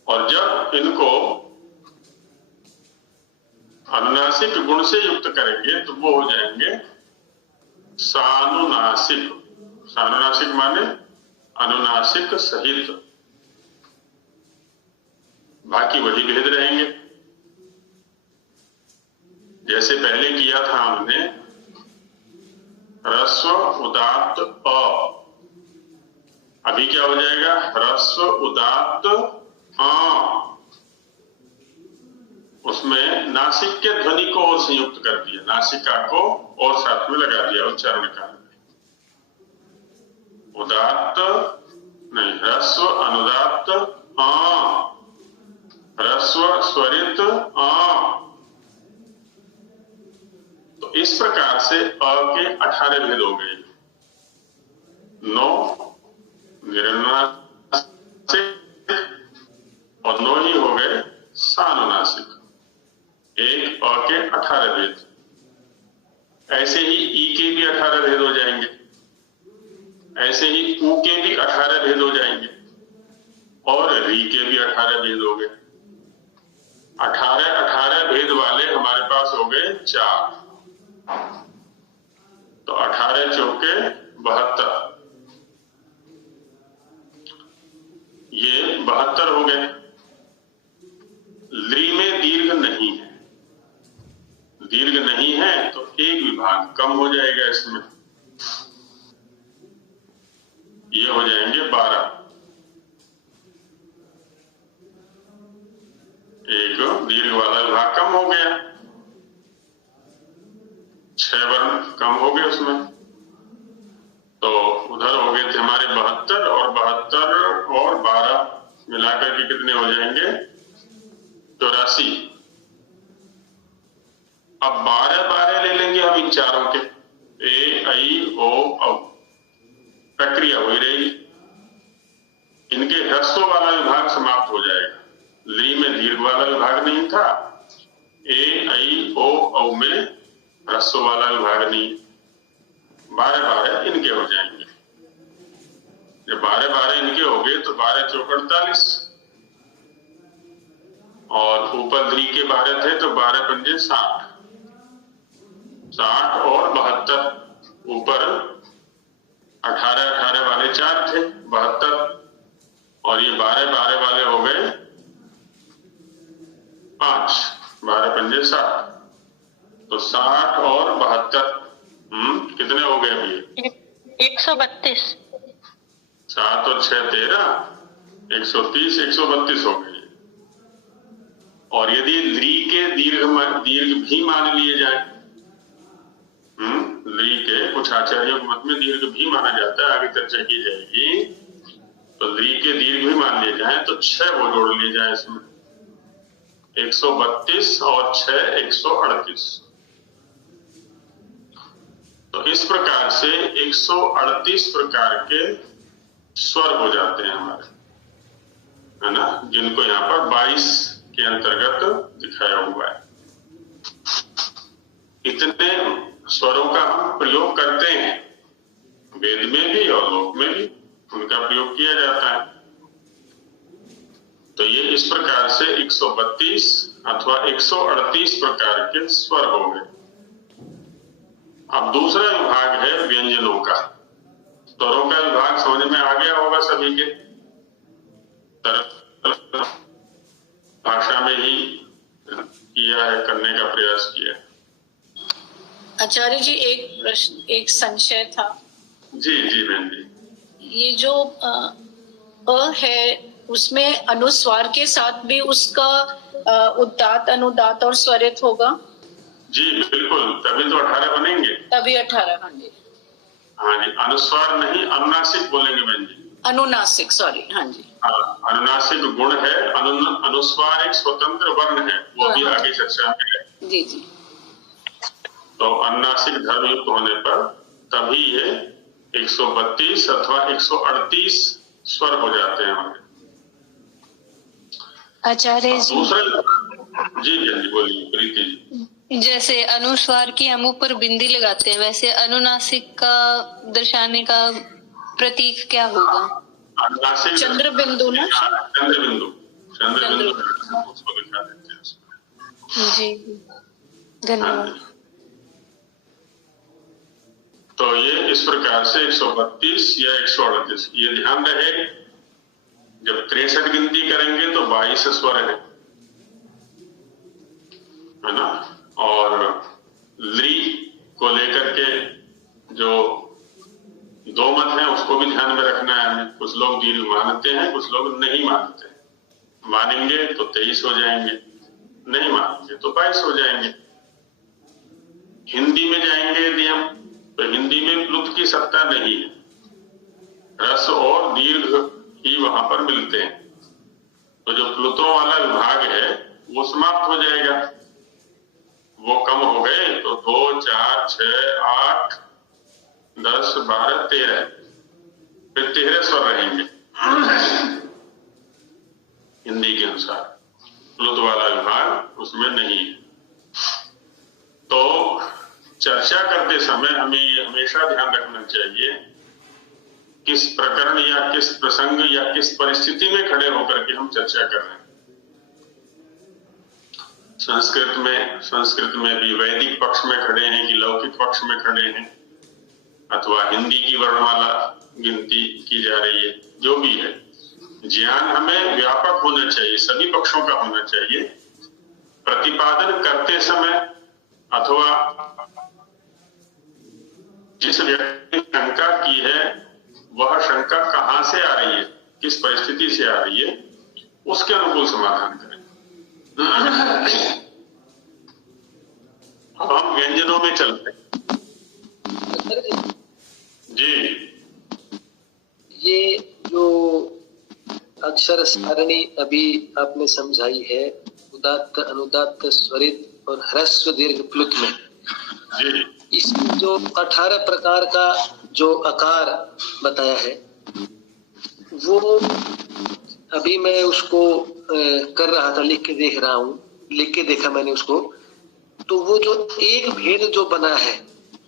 और जब इनको अनुनासिक गुण से युक्त करेंगे तो वो हो जाएंगे सानुनासिक। सानुनासिक माने अनुनासिक सहित, बाकी वही भेद रहेंगे जैसे पहले किया था हमने। ह्रस्व उदात्त अ, अभी क्या हो जाएगा? ह्रस्व उदात्त अ। उसमें नासिक के ध्वनि को और संयुक्त कर दिया, नासिका को और साथ में लगा दिया उच्चारण काल में। उदात्त नहीं, ह्रस्व अनुदात्त अ, ह्रस्व स्वरित अ। तो इस प्रकार से अ के 18 भेद हो गए। 9 निरनुनासिक और 9 ही हो गए सानुनासिक। एक अ के 18 भेद। ऐसे ही ई के भी 18 भेद हो जाएंगे, ऐसे ही ऊ के भी 18 भेद हो जाएंगे और री के भी 18 भेद हो गए। 18 भेद वाले हमारे पास हो गए 4। तो 18 चौके 72, ये 72 हो गए। ली में दीर्घ नहीं है, दीर्घ नहीं है तो एक विभाग कम हो जाएगा इसमें, ये हो जाएंगे 12। एक दीर्घ वाला विभाग कम हो गया, 6 वर्ण कम हो गए उसमें। तो उधर हो गए थे हमारे 72 और 72 और 12 मिलाकर के कितने हो जाएंगे? 84। अब 12 ले लेंगे हम इन चारों के, ए आई ओ औ। प्रक्रिया वही रहेगी, इनके ह्रस्व वाला विभाग समाप्त हो जाएगा। ली में दीर्घ वाला विभाग नहीं था, ए आई ओ औ में ह्रस्व वाला विभाग नहीं। 12 इनके हो जाएंगे। जब 12 इनके हो गए तो 12 चौक 48 और ऊपर ली के 12 थे तो 12 पंजे 60। 60 और 72 ऊपर 18 वाले 4 थे, 72 और ये 12 वाले हो गए 5। 12 पंजे 60 तो 60 और 72 कितने हो गए अभी? 132। 7 और 6 13, 130, 132 हो गए। और यदि ली के दीर्घ भी मान लिए जाए, ली के कुछ आचार्यों के मत में दीर्घ भी माना जाता है, आगे चर्चा की जाएगी। तो ली के दीर्घ भी मान लिए जाए तो 6 वो जोड़ लिए जाए इसमें, 132 और 6 138। तो इस प्रकार से 138 प्रकार के स्वर हो जाते हैं हमारे, है ना, जिनको यहाँ पर 22 के अंतर्गत दिखाया हुआ है। इतने स्वरों का हम प्रयोग करते हैं, वेद में भी और लोक में भी उनका प्रयोग किया जाता है। तो ये इस प्रकार से 132 अथवा 138 प्रकार के स्वर हो गए। अब दूसरा विभाग है व्यंजनों का। स्वरों का विभाग समझ में आ गया होगा सभी के, भाषा में ही किया है, करने का प्रयास किया है। आचार्य जी एक प्रश्न, एक संशय था। जी जी बहन जी। ये जो अ है उसमें अनुस्वार के साथ भी उसका उदात्त अनुदात्त और स्वरित होगा? जी बिल्कुल, तभी तो 18 बनेंगे। तभी 18। हाँ जी, हाँ जी। अनुस्वार नहीं, अनुनासिक बोलेंगे बहन जी। अनुनासिक, सॉरी। हाँ जी, अनुनासिक गुण है, अनुस्वार एक स्वतंत्र वर्ण है, वो भी आगे चर्चा में है। जी जी। तो अनुनासिक धर्म युक्त होने पर तभी ये 132 अथवा 138 स्वर हो जाते हैं हमारे। आचार्य जी, दूसरा जी जी बोलिए प्रीति जी। जैसे अनुस्वार की हम ऊपर बिंदी लगाते हैं, वैसे अनुनासिक का दर्शाने का प्रतीक क्या होगा? अनुनासिक चंद्र बिंदु ना? चंद्र बिंदु, चंद्र बिंदु उसको दिखा देते हैं उसमें। जी धन्यवाद। तो ये इस प्रकार से 132 या 138, ये ध्यान रहे जब 63 गिनती करेंगे तो 22 स्वर है ना। और ली को लेकर के जो दो मत हैं उसको भी ध्यान में रखना है हमें। कुछ लोग दीर्घ मानते हैं, कुछ लोग नहीं मानते। मानेंगे तो 23 हो जाएंगे, नहीं मानेंगे तो 22 हो जाएंगे। हिंदी में जाएंगे यदि हम, तो हिंदी में प्लुत की सत्ता नहीं है, रस और दीर्घ ही वहां पर मिलते हैं। तो जो प्लुतों वाला विभाग है वो समाप्त हो जाएगा। वो कम हो गए तो 2, 4, 6, 8, 10, 12, 13, फिर 13 स्वर रहेंगे हिंदी के अनुसार। प्लुत वाला विभाग उसमें नहीं है। तो चर्चा करते समय हमें ये हमेशा ध्यान रखना चाहिए किस प्रकरण या किस प्रसंग या किस परिस्थिति में खड़े होकर के हम चर्चा कर रहे हैं। संस्कृत में भी वैदिक पक्ष में खड़े हैं कि लौकिक पक्ष में खड़े हैं, अथवा हिंदी की वर्णमाला गिनती की जा रही है, जो भी है, ज्ञान हमें व्यापक होना चाहिए, सभी पक्षों का होना चाहिए। प्रतिपादन करते समय अथवा जिस व्यक्ति ने शंका की है वह शंका कहां से आ रही है, किस परिस्थिति से आ रही है, उसके अनुकूल समाधान करें। अब हम व्यंजनों में चलते हैं। जी, ये जो अक्षर सारणी अभी आपने समझाई है, उदात्त, अनुदात्त, स्वरित और ह्रस्व दीर्घ प्लुत में, जी, इसमें जो 18 प्रकार का जो आकार बताया है, वो अभी मैं उसको कर रहा था, लिख के देख रहा हूँ, लिख के देखा मैंने उसको। तो वो जो एक भेद जो बना है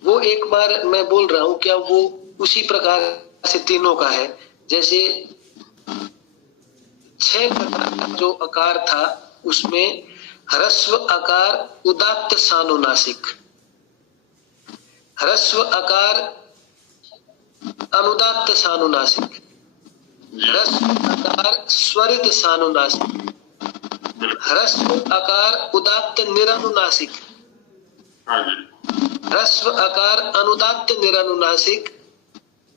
वो एक बार मैं बोल रहा हूँ, क्या वो उसी प्रकार से तीनों का है? जैसे 6 प्रकार का जो आकार था उसमें ह्रस्व आकार उदात्त सानुनासिक, ह्रस्व आकार अनुदात्त सानुनासिक, ह्रस्व आकार स्वरित सानुनासिक, ह्रस्व आकार उदात्त निरनुनासिक, ह्रस्व आकार अनुदात्त निरनुनासिक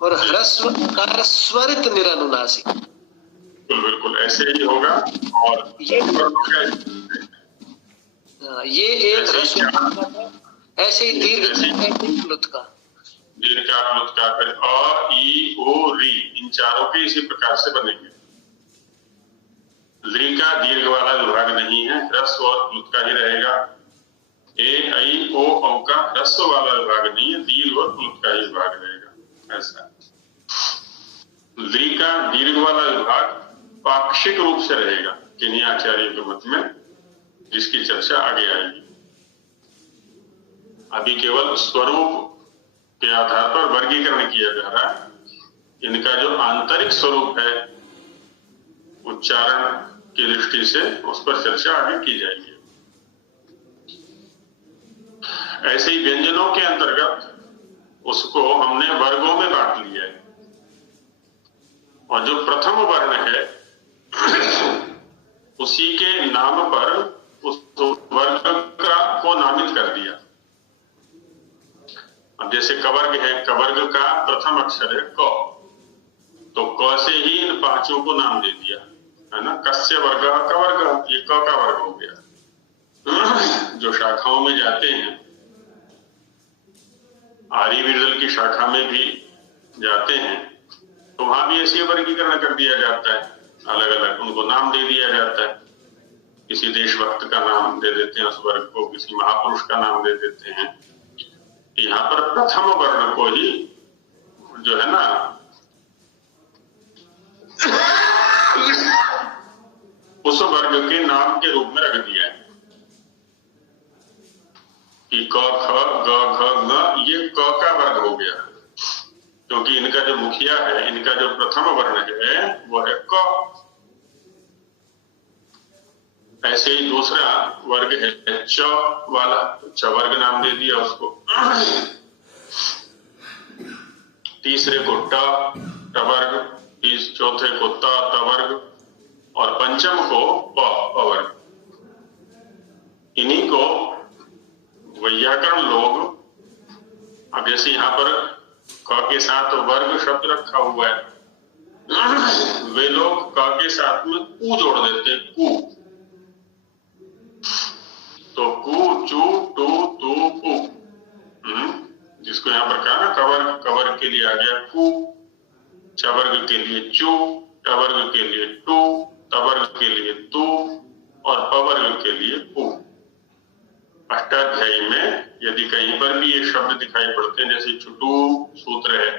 और ह्रस्व आकार स्वरित निरनुनासिक। बिल्कुल ऐसे ही होगा। और ये एक ह्रस्व, ऐसे ही दीर्घ का फिर अ, ई, ओ, री, इन चारों के इसी प्रकार से बनेंगे। ली का दीर्घ वाला विभाग नहीं है, ह्रस्व और प्लुत का ही रहेगा। ए, आई, ओ, औ का ह्रस्व वाला विभाग नहीं है, दीर्घ और प्लुत का ही विभाग रहेगा। ऐसा ली का दीर्घ वाला विभाग पाक्षिक रूप से रहेगा किन्हीं आचार्यों के मत में, जिसकी चर्चा आगे आएगी। अभी केवल स्वरूप के आधार पर वर्गीकरण किया जा रहा है। इनका जो आंतरिक स्वरूप है उच्चारण की दृष्टि से, उस पर चर्चा आगे की जाएगी। ऐसे ही व्यंजनों के अंतर्गत उसको हमने वर्गों में बांट लिया है, और जो प्रथम वर्ण है उसी के नाम पर उस वर्ग को नामित कर दिया। अब जैसे कवर्ग है, कवर्ग का प्रथम अक्षर है क, तो क से ही इन पांचों को नाम दे दिया है ना। कस्य वर्ग कवर्ग, ये क का वर्ग हो गया। जो शाखाओं में जाते हैं, आर्यवीरदल की शाखा में भी जाते हैं, तो वहां भी ऐसे वर्गीकरण कर दिया जाता है, अलग अलग उनको नाम दे दिया जाता है। किसी देशभक्त का नाम दे देते हैं उस वर्ग को, किसी महापुरुष का नाम दे देते हैं। यहाँ पर प्रथम वर्ण को ही जो है ना उस वर्ग के नाम के रूप में रख दिया है कि क, ख, ग, घ, ङ, ये क का वर्ग हो गया, क्योंकि इनका जो मुखिया है, इनका जो प्रथम वर्ण है वो है क। ऐसे ही दूसरा वर्ग है च वाला, च वर्ग नाम दे दिया उसको। तीसरे को ट वर्ग, चौथे को त वर्ग और पंचम को प वर्ग। इन्हीं को वैयाकरण लोग, अब जैसे यहाँ पर क के साथ वर्ग शब्द रखा हुआ है, वे लोग क के साथ में कू जोड़ देते हैं, कू। तो कू, चू, टू, तू, कू, जिसको यहाँ पर कहा ना कवर्ग, कवर्ग के लिए आ गया कू, चवर्ग के लिए चू, टवर्ग के लिए टू, तवर्ग के लिए तू और पवर्ग के लिए पू। अष्टाध्यायी में यदि कहीं पर भी ये शब्द दिखाई पड़ते हैं, जैसे चुटू सूत्र है,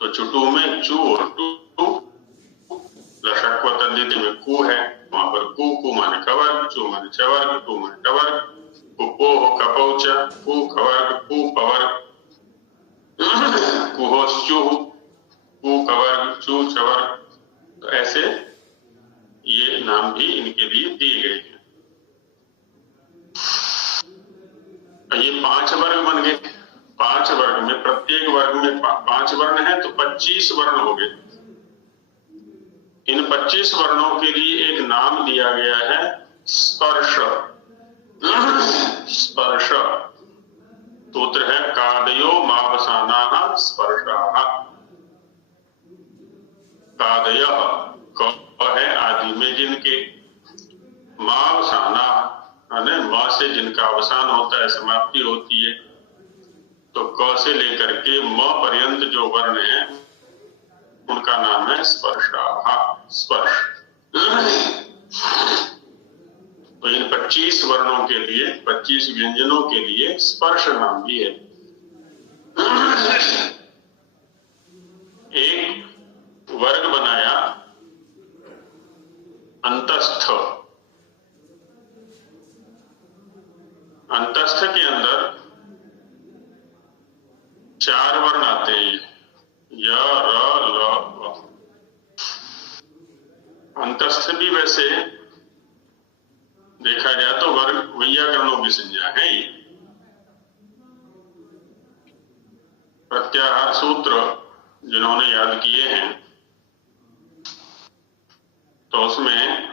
तो चुटू में चू और टू, लशक व तद्धित में कू है, वहां पर कू, कू माने कवर्ग, चू माने चवर्ग, टू माने टवर्ग, कुपो हो कपौच, कू कवर्ग, कू पवर्ग, कुहोस चू, कू कवर्ग, चू चवर्ग। तो ऐसे ये नाम भी इनके लिए दिए गए हैं। ये 5 वर्ग बन गए। 5 वर्ग में, प्रत्येक वर्ग में 5 वर्ण है तो 25 वर्ण हो गए। इन 25 वर्णों के लिए एक नाम दिया गया है स्पर्श। स्पर्श सूत्र है कादयो मावसाना स्पर्शाः। कादय क है आदि में जिनके, मावसाना मां से जिनका अवसान होता है, समाप्ति होती है, तो क से लेकर के म पर्यंत जो वर्ण है उनका नाम है स्पर्शाः, स्पर्श। तो इन 25 वर्णों के लिए, 25 व्यंजनों के लिए स्पर्श नाम भी है। एक वर्ग बनाया अंतस्थ। अंतस्थ के अंदर 4 वर्ण आते हैं, य, र, ल, व। अंतस्थ भी वैसे देखा जाए तो वर्ग वैयाकरणों की संज्ञा है। ये प्रत्याहार सूत्र जिन्होंने याद किए हैं, तो उसमें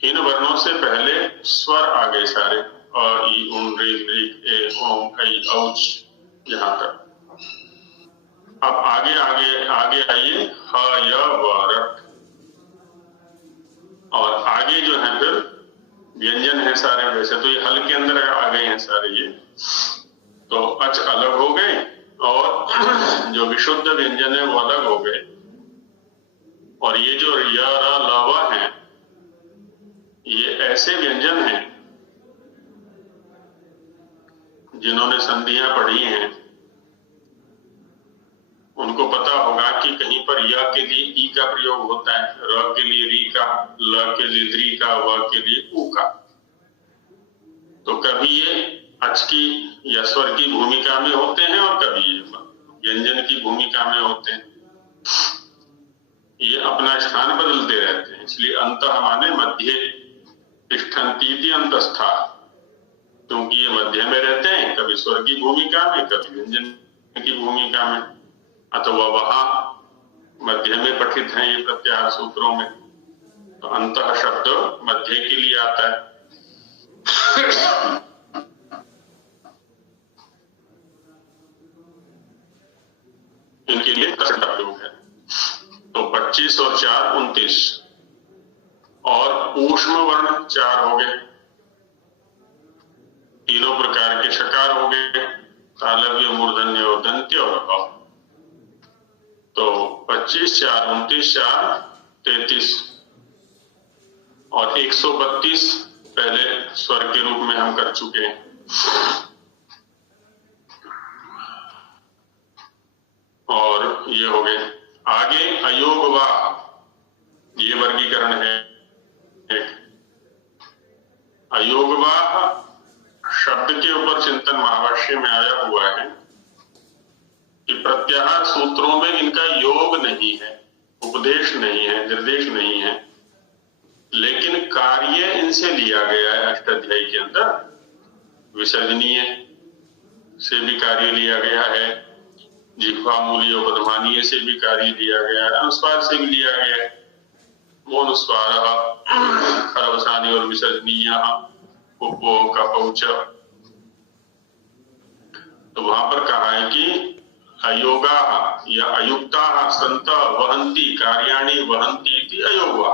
इन वर्णों से पहले स्वर आ गए सारे, और ई, उन, रे, ए, ओम, ऐ, औच, यहां तक। अब आगे आगे आगे आइए ह, य, व, र, और आगे जो है फिर व्यंजन है सारे। वैसे तो ये हल के अंदर आ गए हैं सारे ये, तो अच अलग हो गए और जो विशुद्ध व्यंजन है वो अलग हो गए। और ये जो य, र, ल, व हैं, ये ऐसे व्यंजन हैं जिन्होंने संधियां पढ़ी हैं, उनको पता होगा कि कहीं पर य के लिए ई का प्रयोग होता है, र के लिए री का, ल के लिए द्री का, व के लिए उ का। तो कभी ये अच की या स्वर की भूमिका में होते हैं और कभी ये व्यंजन की भूमिका में होते हैं। ये अपना स्थान बदलते रहते हैं, इसलिए अंतः माने मध्य, तिष्ठन्तीति अंतस्था, क्योंकि ये मध्य में रहते हैं, कभी स्वर की भूमिका में, कभी व्यंजन की भूमिका में, अथवा वहां मध्य में पठित हैं ये प्रत्याहार सूत्रों में। तो अंतः शब्द मध्य के लिए आता है। इनके लिए प्रयोग है। तो 25 और 4 29, और ऊष्म वर्ण 4 हो गए। तीनों प्रकार के शकार हो गए, तालव्य, मूर्धन्य और दंत्य और अ। तो 25, 4, 29, 4, 33 और 132 पहले स्वर के रूप में हम कर चुके हैं। और ये हो गए। आगे अयोगवाह, ये वर्गीकरण है एक। अयोगवाह शब्द के ऊपर चिंतन महाभाष्य में आया हुआ है कि प्रत्याहार सूत्रों में इनका योग नहीं है, उपदेश नहीं है, निर्देश नहीं है, लेकिन कार्य इनसे लिया गया है। अष्टाध्यायी के अंदर विसर्जनीय से भी कार्य लिया गया है, जिह्वा मूल्य उपधमानीय से भी कार्य लिया गया है, अनुस्वार से भी लिया गया है। मोनुस्वार खरवसानी और विसर्जनीय उपो का पौच। तो वहां पर कहा है कि अयोगा या अयुक्ता संत वहंती कार्याणि वहंती इति अयोगा।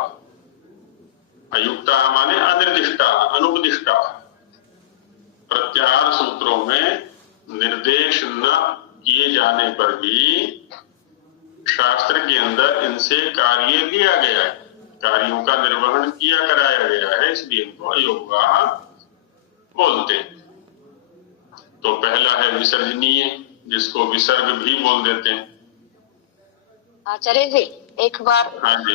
अयुक्ता माने अनिर्दिष्टा, अनुपदिष्टा। प्रत्याहार सूत्रों में निर्देश न किए जाने पर भी शास्त्र के अंदर इनसे कार्य लिया गया है, कार्यों का निर्वहन किया कराया गया है, इसलिए इनको अयोगा बोलते हैं। तो पहला है विसर्जनीय, जिसको विसर्ग भी बोल देते हैं। आचार्य जी एक बार हाँ जी,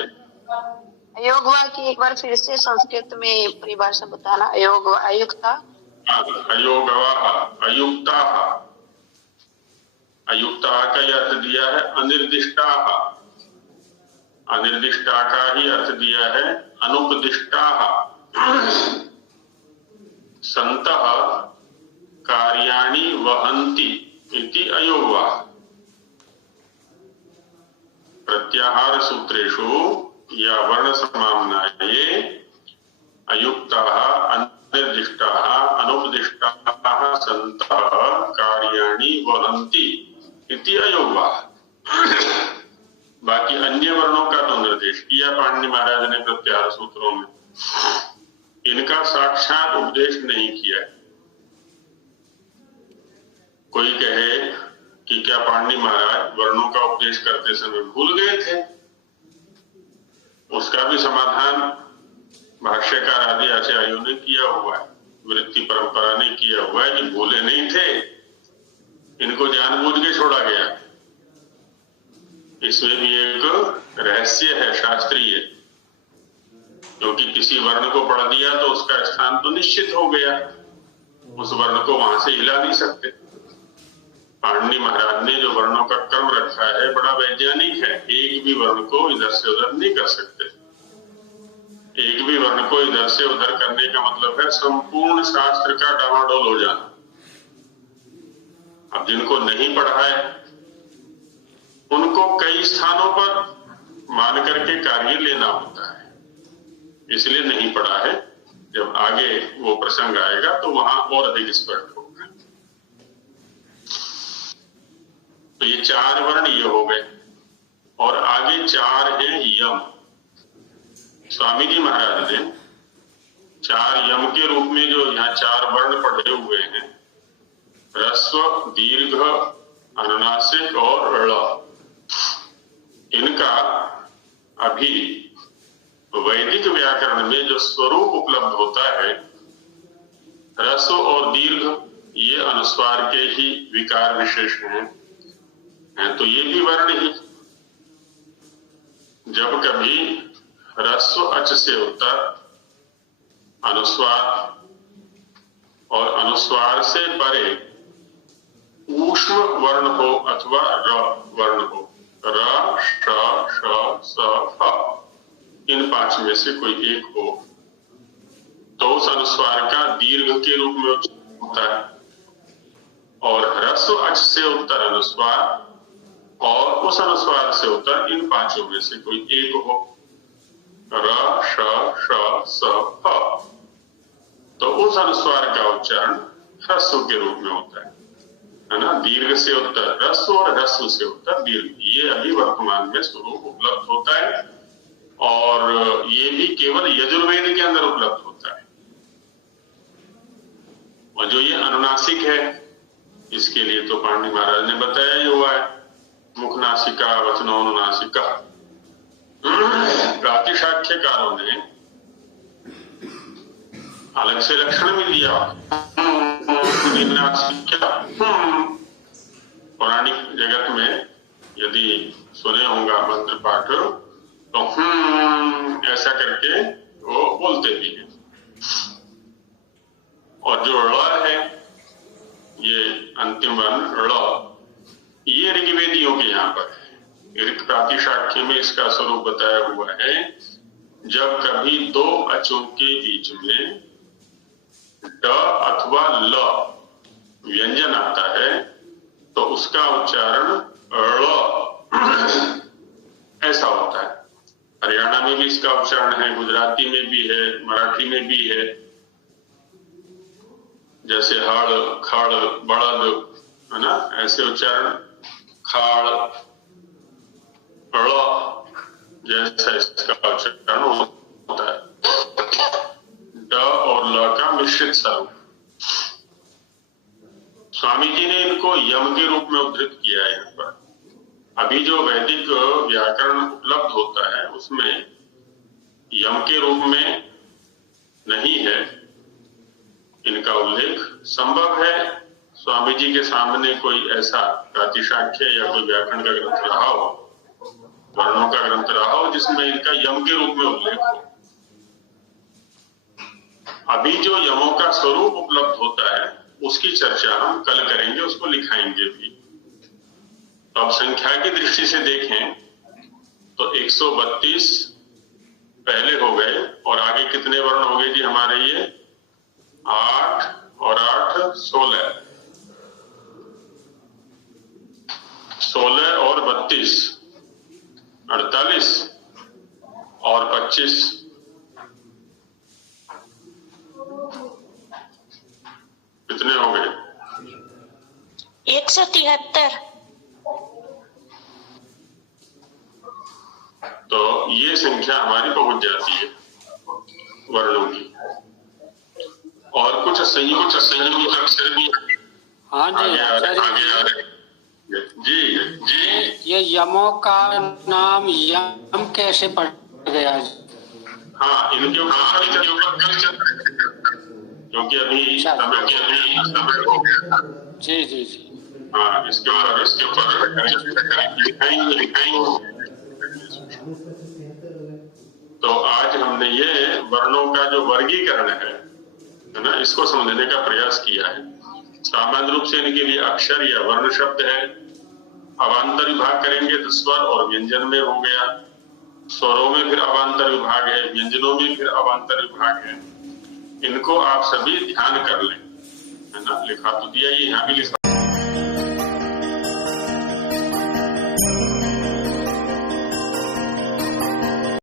अयोगवा की एक बार फिर से संस्कृत में परिभाषा बताना। अयोग अयुक्ता, अयोगवा, अयुक्ता। अयुक्ता का ही अर्थ दिया है अनिर्दिष्टा, अनिर्दिष्टा का ही अर्थ दिया है अनुपदिष्टा। संतः कार्याणि वहन्ति इति अयोगवा। प्रत्याहार सूत्रेषु या वर्ण समाम्नाये अयुक्ताः अनिर्दिष्टाः अनुपदिष्टाः सन्तः कार्याणि वहन्ति इति अयोगवा। बाकी अन्य वर्णों का तो निर्देश किया पाणिनि महाराज ने प्रत्याहार सूत्रों में, इनका साक्षात उपदेश नहीं किया। कोई कहे कि क्या पाणिनि महाराज वर्णों का उपदेश करते समय भूल गए थे? उसका भी समाधान भाष्यकार आदि आचार्यों ने किया हुआ है, वृत्ति परंपरा ने किया हुआ है कि भूले नहीं थे, इनको जानबूझ के छोड़ा गया। इसमें भी एक रहस्य है शास्त्रीय, क्योंकि किसी वर्ण को पढ़ दिया तो उसका स्थान तो निश्चित हो गया, उस वर्ण को वहां से हिला नहीं सकते। पाणिनि महाराज ने जो वर्णों का क्रम रखा है बड़ा वैज्ञानिक है, एक भी वर्ण को इधर से उधर नहीं कर सकते। एक भी वर्ण को इधर से उधर करने का मतलब है संपूर्ण शास्त्र का डामाडोल हो जाना। अब जिनको नहीं पढ़ा है उनको कई स्थानों पर मान करके कार्य लेना होता है, इसलिए नहीं पढ़ा है। जब आगे वो प्रसंग आएगा तो वहां और अधिक स्पष्ट होगा। तो ये चार वर्ण ये हो गए, और आगे चार है यम। स्वामी जी महाराज ने चार यम के रूप में जो यहाँ चार वर्ण पढ़े हुए हैं, ह्रस्व, दीर्घ, अनुनासिक और ळ, इनका अभी वैदिक व्याकरण में जो स्वरूप उपलब्ध होता है, ह्रस्व और दीर्घ ये अनुस्वार के ही विकार विशेष हैं, तो ये भी वर्ण ही। जब कभी ह्रस्व अच से उत्तर अनुस्वार और अनुस्वार से परे ऊष्म वर्ण हो अथवा र वर्ण हो, र, श, श, स, फ, इन पांच में से कोई एक हो, तो उस अनुस्वार का दीर्घ के रूप में उच्चारण होता है। और ह्रस्व अच से उत्तर अनुस्वार और उस अनुस्वार से उत्तर इन पांचों में से कोई एक हो, र, श, श, स, फ, तो उस अनुस्वार का उच्चारण ह्रस्व के रूप में होता है ना। दीर्घ से उत्तर ह्रस्व और ह्रस्व से उत्तर दीर्घ, ये अभी वर्तमान में स्वरूप उपलब्ध होता है, और ये भी केवल यजुर्वेद के अंदर उपलब्ध होता है। और जो ये अनुनासिक है, इसके लिए तो पाणिनि महाराज ने बताया ही हुआ है, मुख नासिका वचनोनुनासिका। प्रातिशाख्यकारों ने अलग से लक्षण भी दिया। पौराणिक जगत में यदि सुने होगा मंत्र पाठ, तो ऐसा करके वो बोलते भी हैं। और जो ळ है, ये अंतिम वर्ण ळ, ये ऋग्वेदियों के यहाँ पर है। ऋक् प्रातिशाख्य में इसका स्वरूप बताया हुआ है। जब कभी दो अचों के बीच में ड अथवा ल व्यंजन आता है तो उसका उच्चारण ळ ऐसा होता है। हरियाणा में भी इसका उच्चारण है, गुजराती में भी है, मराठी में भी है। जैसे हड़, खड़, बड़द, है ना, ऐसे उच्चारण खाड़, ळ जैसा इसका उच्चारण होता है। ड और ल का मिश्रित स्वरूप। स्वामी जी ने इनको यम के रूप में उद्धृत किया है यहाँ पर। अभी जो वैदिक व्याकरण उपलब्ध होता है उसमें यम के रूप में नहीं है इनका उल्लेख। संभव है स्वामी जी के सामने कोई ऐसा प्रातिशाख्य या कोई व्याकरण का ग्रंथ रहा हो, वर्णों का ग्रंथ रहा हो जिसमें इनका यम के रूप में उल्लेख हो। अभी जो यमों का स्वरूप उपलब्ध होता है उसकी चर्चा हम कल करेंगे, उसको लिखाएंगे भी। तो अब संख्या की दृष्टि से देखें तो 132 पहले हो गए और आगे कितने वर्ण हो गए जी हमारे? ये 8 और 8 16, 16 और 32 48 और 25 कितने हो गए? 173। तो ये संख्या हमारी पहुंच जाती है वर्णों की। और कुछ संयुक्त अक्षर भी हाँ जी आगे जी। ये यमों का नाम यम कैसे पड़ गया? हाँ, इनके ऊपर क्योंकि अभी समय हो गया। जी जी जी। हाँ, इसके ऊपर लिखाएंगे। तो आज हमने ये वर्णों का जो वर्गीकरण है ना, इसको समझने का प्रयास किया है। सामान्य रूप से इनके लिए अक्षर या वर्ण शब्द है। अवान्तर विभाग करेंगे तो स्वर और व्यंजन में हो गया। स्वरों में फिर अवान्तर विभाग है, व्यंजनों में फिर अवान्तर विभाग है। इनको आप सभी ध्यान कर लें, है ना। लिखा तो दिया, ये यहाँ भी लिखा